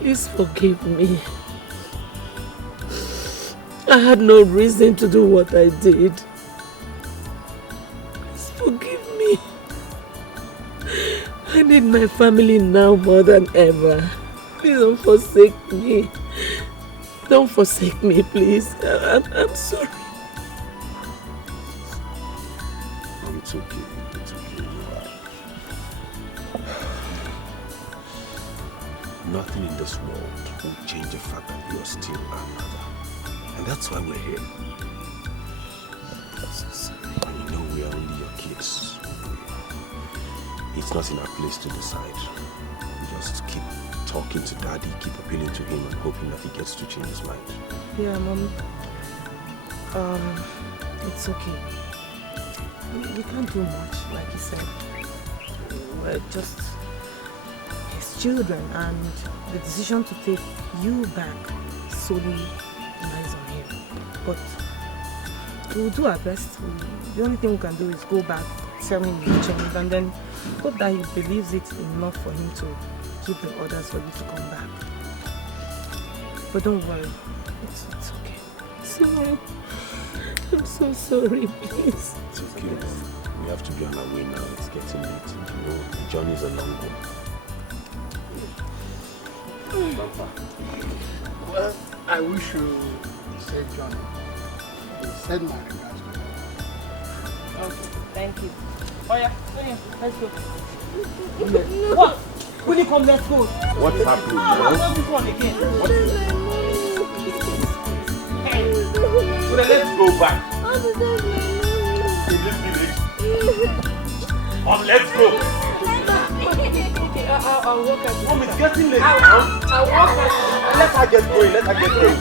Please forgive me. I had no reason to do what I did. Please forgive me. I need my family now more than ever. Please don't forsake me. Don't forsake me, please. I'm sorry. Oh, it's okay. It's okay. nothing in this world will change the fact that you're still our mother. And that's why we're here. And you know we are only your kids. It's not in our place to decide. We just keep talking to Daddy, keep appealing to him and hoping that he gets to change his mind. Yeah, Mom. It's okay. We can't do much, like you said. We're just his children, and the decision to take you back solely lies on him. But we'll do our best. The only thing we can do is go back, tell him the change, and then hope that he believes it enough for him to give the orders for you to come back. But don't worry, it's okay. Sorry. I'm so sorry, please. It's okay. We have to be on our way now. It's getting late. You know, the journey is a long one. Papa. Well, I wish you safe journey. Send my regards to you. Okay, thank you. Oh yeah, let's go. What? Will you come? Let's go. What's happening? Not this one again. What is it? Hey. Let's go back. In this village. Let's go. Okay, I'll walk at Mom, it's getting late. I'll walk at Let her get going. Let her get going.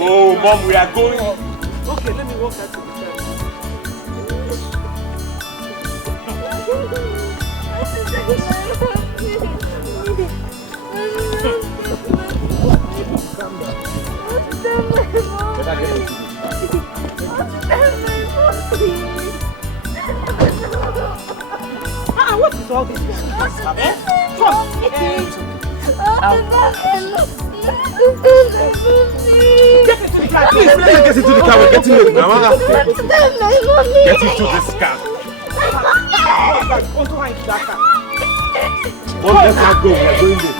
Oh, Mom, we are going. Okay, let me walk at you. What is all this? Come. Get into the car. Please, let her get into the car. We're getting late now. Get into this car. Go into that car. Well, let her go. We're going late.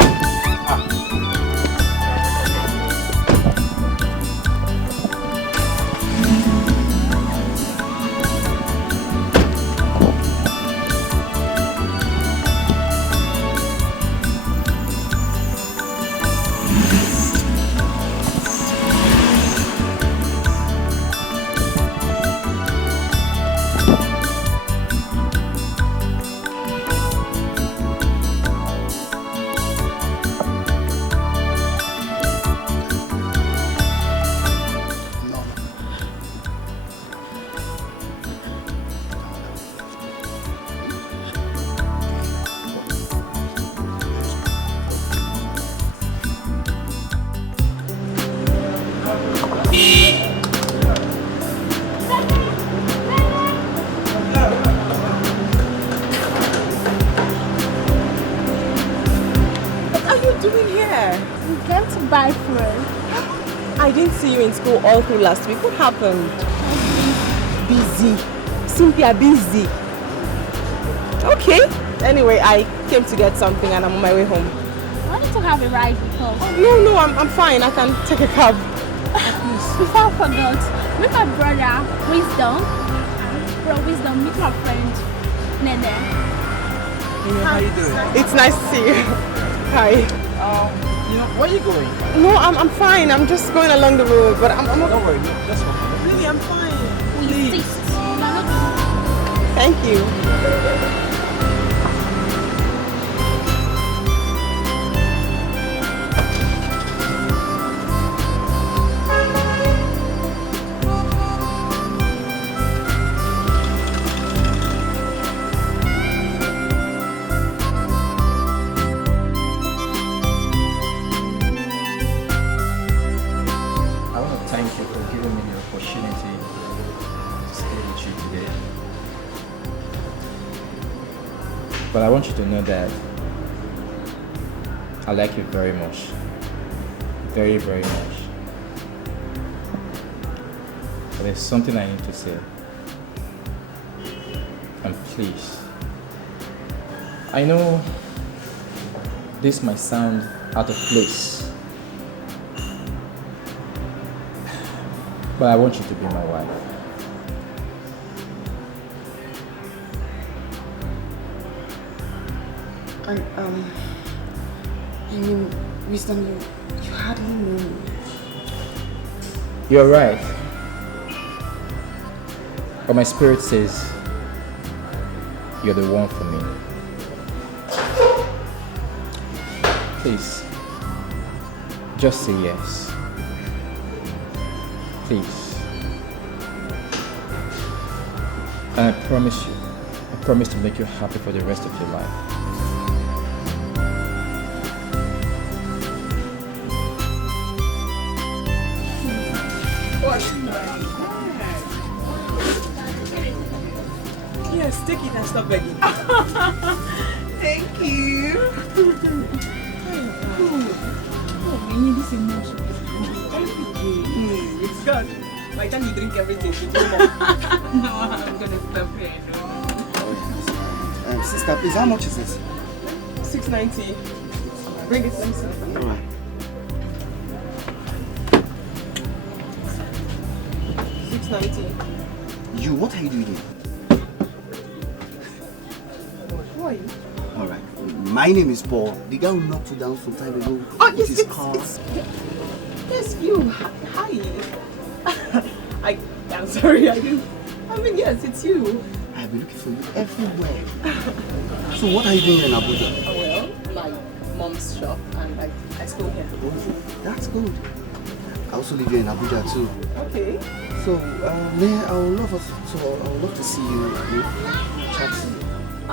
I didn't see you in school all through last week. What happened? Busy. Cynthia, busy. Okay. Anyway, I came to get something and I'm on my way home. I wanted to have a ride because... No, I'm fine. I can take a cab. Before I forgot, meet my brother, Wisdom. Wisdom, meet my friend, Nene. How are you doing? It's nice to see you. Hi. You know, where are you going? No, I'm fine. I'm just going along the road, but I'm okay. Don't worry, just walk. Really, I'm fine. Please. Thank you. But I want you to know that I like you very much. Very, very much. But there's something I need to say. And please, I know this might sound out of place, but I want you to be my wife. I mean, Wisdom, you hardly know me. You're right. But my spirit says you're the one for me. Please, just say yes. Please. And I promise to make you happy for the rest of your life. Yes, take it and stop begging. Thank you. This emotion. It's good. By the time you drink everything, you do more. No, I'm gonna stop here. Sister, please, how much is this? 690. Bring it, let me see. Alright. 690. You, what are you doing here? Who are you? Alright. My name is Paul. The guy who knocked you down some time ago. Oh, with yes, his car. Yes, you. Hi. I'm sorry, I mean, yes, it's you. I've been looking for you everywhere. So what are you doing in Abuja? Well, my mom's shop, and I school here. Oh, that's good. I also live here in Abuja too. Okay. So, I would love to see you chat. I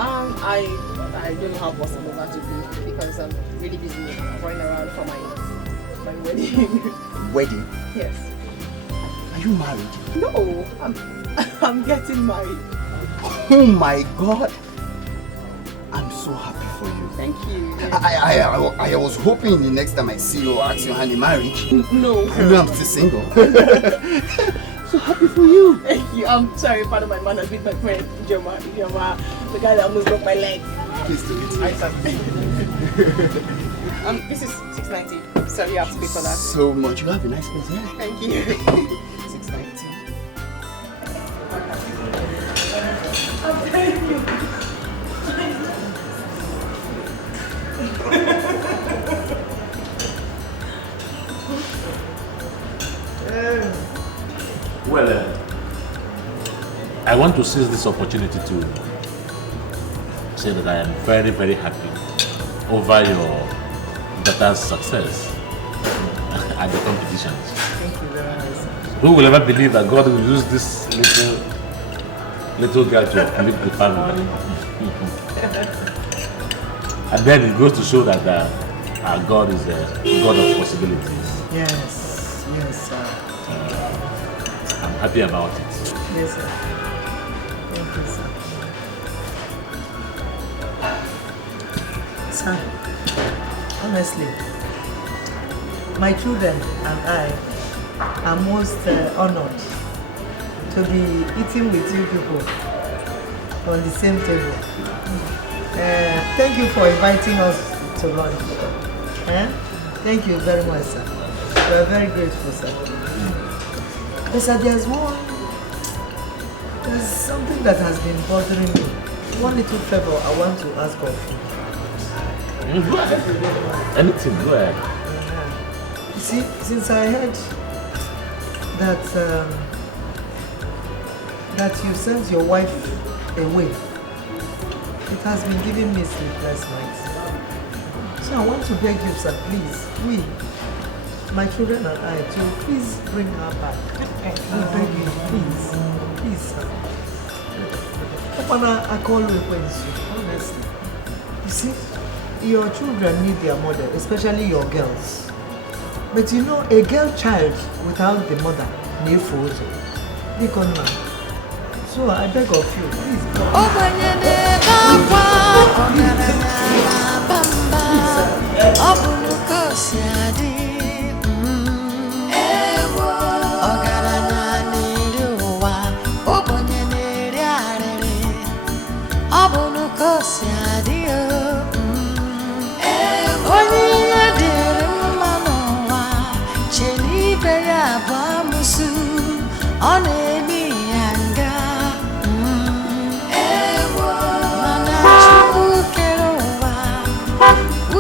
don't know how possible that would be because I'm really busy running around for my wedding. Wedding? Yes. Are you married? No, I'm getting married. Oh my God! I'm so happy for you. Thank you. I was hoping the next time I see you, I'll ask you hand in marriage. No. I know I'm still single. So happy for you. Thank you. I'm sorry, pardon my manners with my friend Joma, the guy that almost broke my leg. Please do it. This is 690. Sorry, you have to pay for that. So much. You have a nice place, yeah? Thank you. 690. Thank you. Well, I want to seize this opportunity to say that I am very, very happy over your daughter's success at the competitions. Thank you very much, sir. Who will ever believe that God will use this little girl to uplift the family? And then it goes to show that our God is a God of possibilities. Yes, yes, sir. I'm happy about it. Yes, sir. Thank you, sir. Sir, honestly, my children and I are most honored to be eating with you people on the same table. Thank you for inviting us to lunch. Thank you very much, sir. We are very grateful, sir. But sir, there's something that has been bothering me. One little favor I want to ask of you. Go ahead. Anything, go ahead. You see, since I heard that you sent your wife away, it has been giving me sleepless nights. So I want to beg you, sir, please, my children and I, to please bring her back. We beg you, please, sir. I call you Ekwenze, honestly. You see, your children need their mother, especially your girls. But you know, a girl child without the mother, need food. So I beg of you, please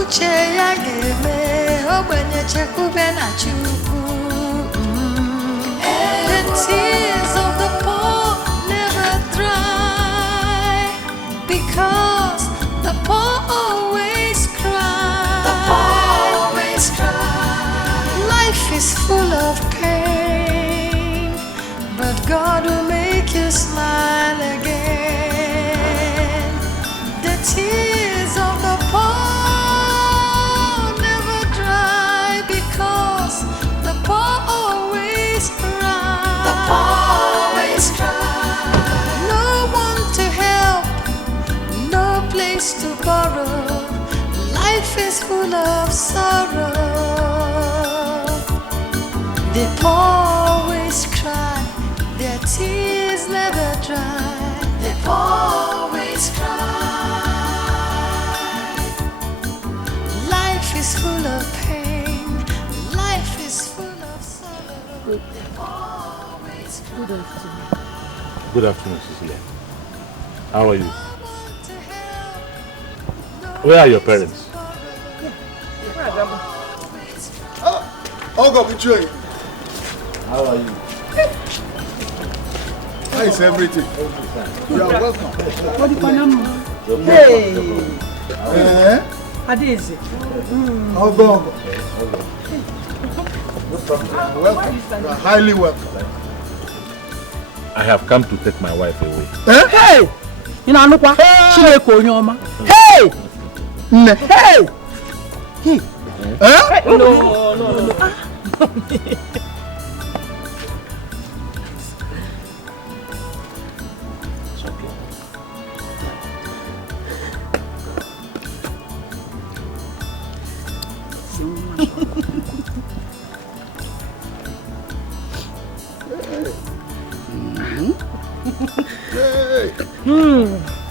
uche ya ga-eme ogbenye chekwube na Chukwu. The tears of the poor never dry, because the poor always cry. The poor always cry. Life is full of pain, but God will make you smile again. The tears of the poor never dry, because the poor always cry. The poor always cry. No one to help, no place to borrow. Life is full of sorrow. The poor always cry, their tears never dry. The poor always cry. Life is full of pain. Life is full of sorrow. The poor always cry. Good afternoon. Good afternoon, Cecilia. How are you? Where are your parents? Okoh, between. How are you? How is everything? You are welcome. What is Panama? Hey. Adeze. Okoh. Welcome. You are highly welcome. I have come to take my wife away. Hey! You know what? Chineke Onyoma. Hey! Hey! Hey! No.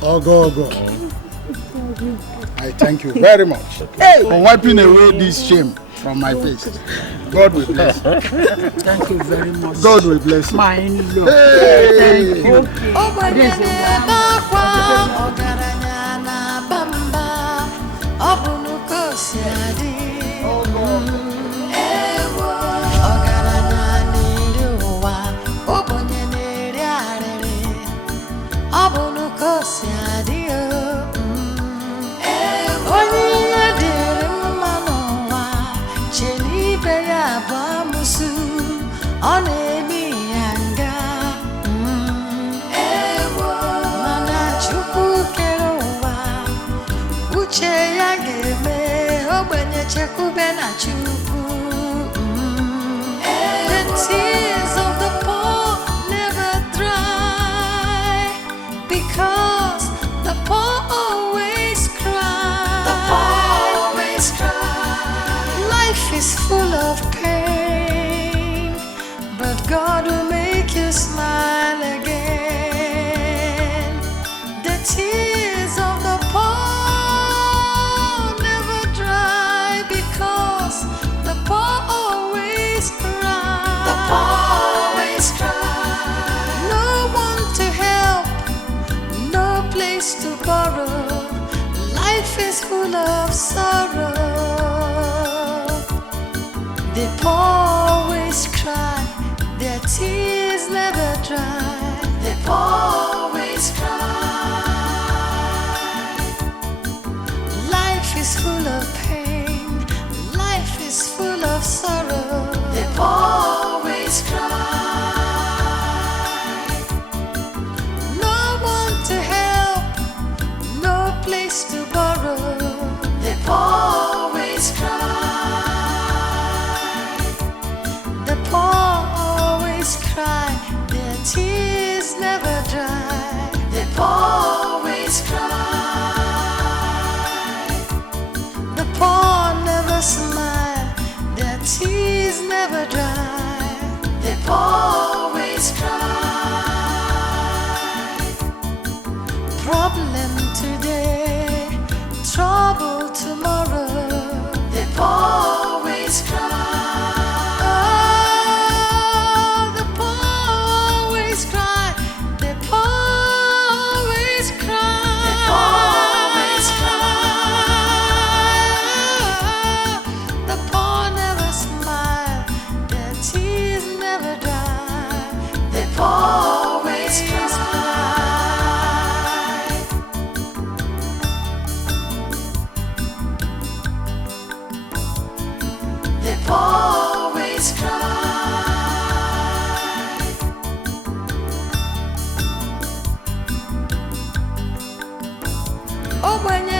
Okoh. I thank you very much for wiping away this shame from my face. God will bless you. Thank you very much. God will bless you. My in-law. Hey. Thank you. The tears of the poor never dry, because the poor always cry. The poor always cry. Life is full of pain, but God will make you smile again. The tears of the poor never dry, because the poor always cry. The poor always cry. No one to help, no place to borrow. Life is full of sorrow. The poor always cry, their tears never dry. The poor always cry. Life is full of pain. Life is full of sorrow. The poor always cry. No one to help, no place to borrow. The poor always cry. The poor always cry. Their tears never dry. The poor always cry. The poor ogbenye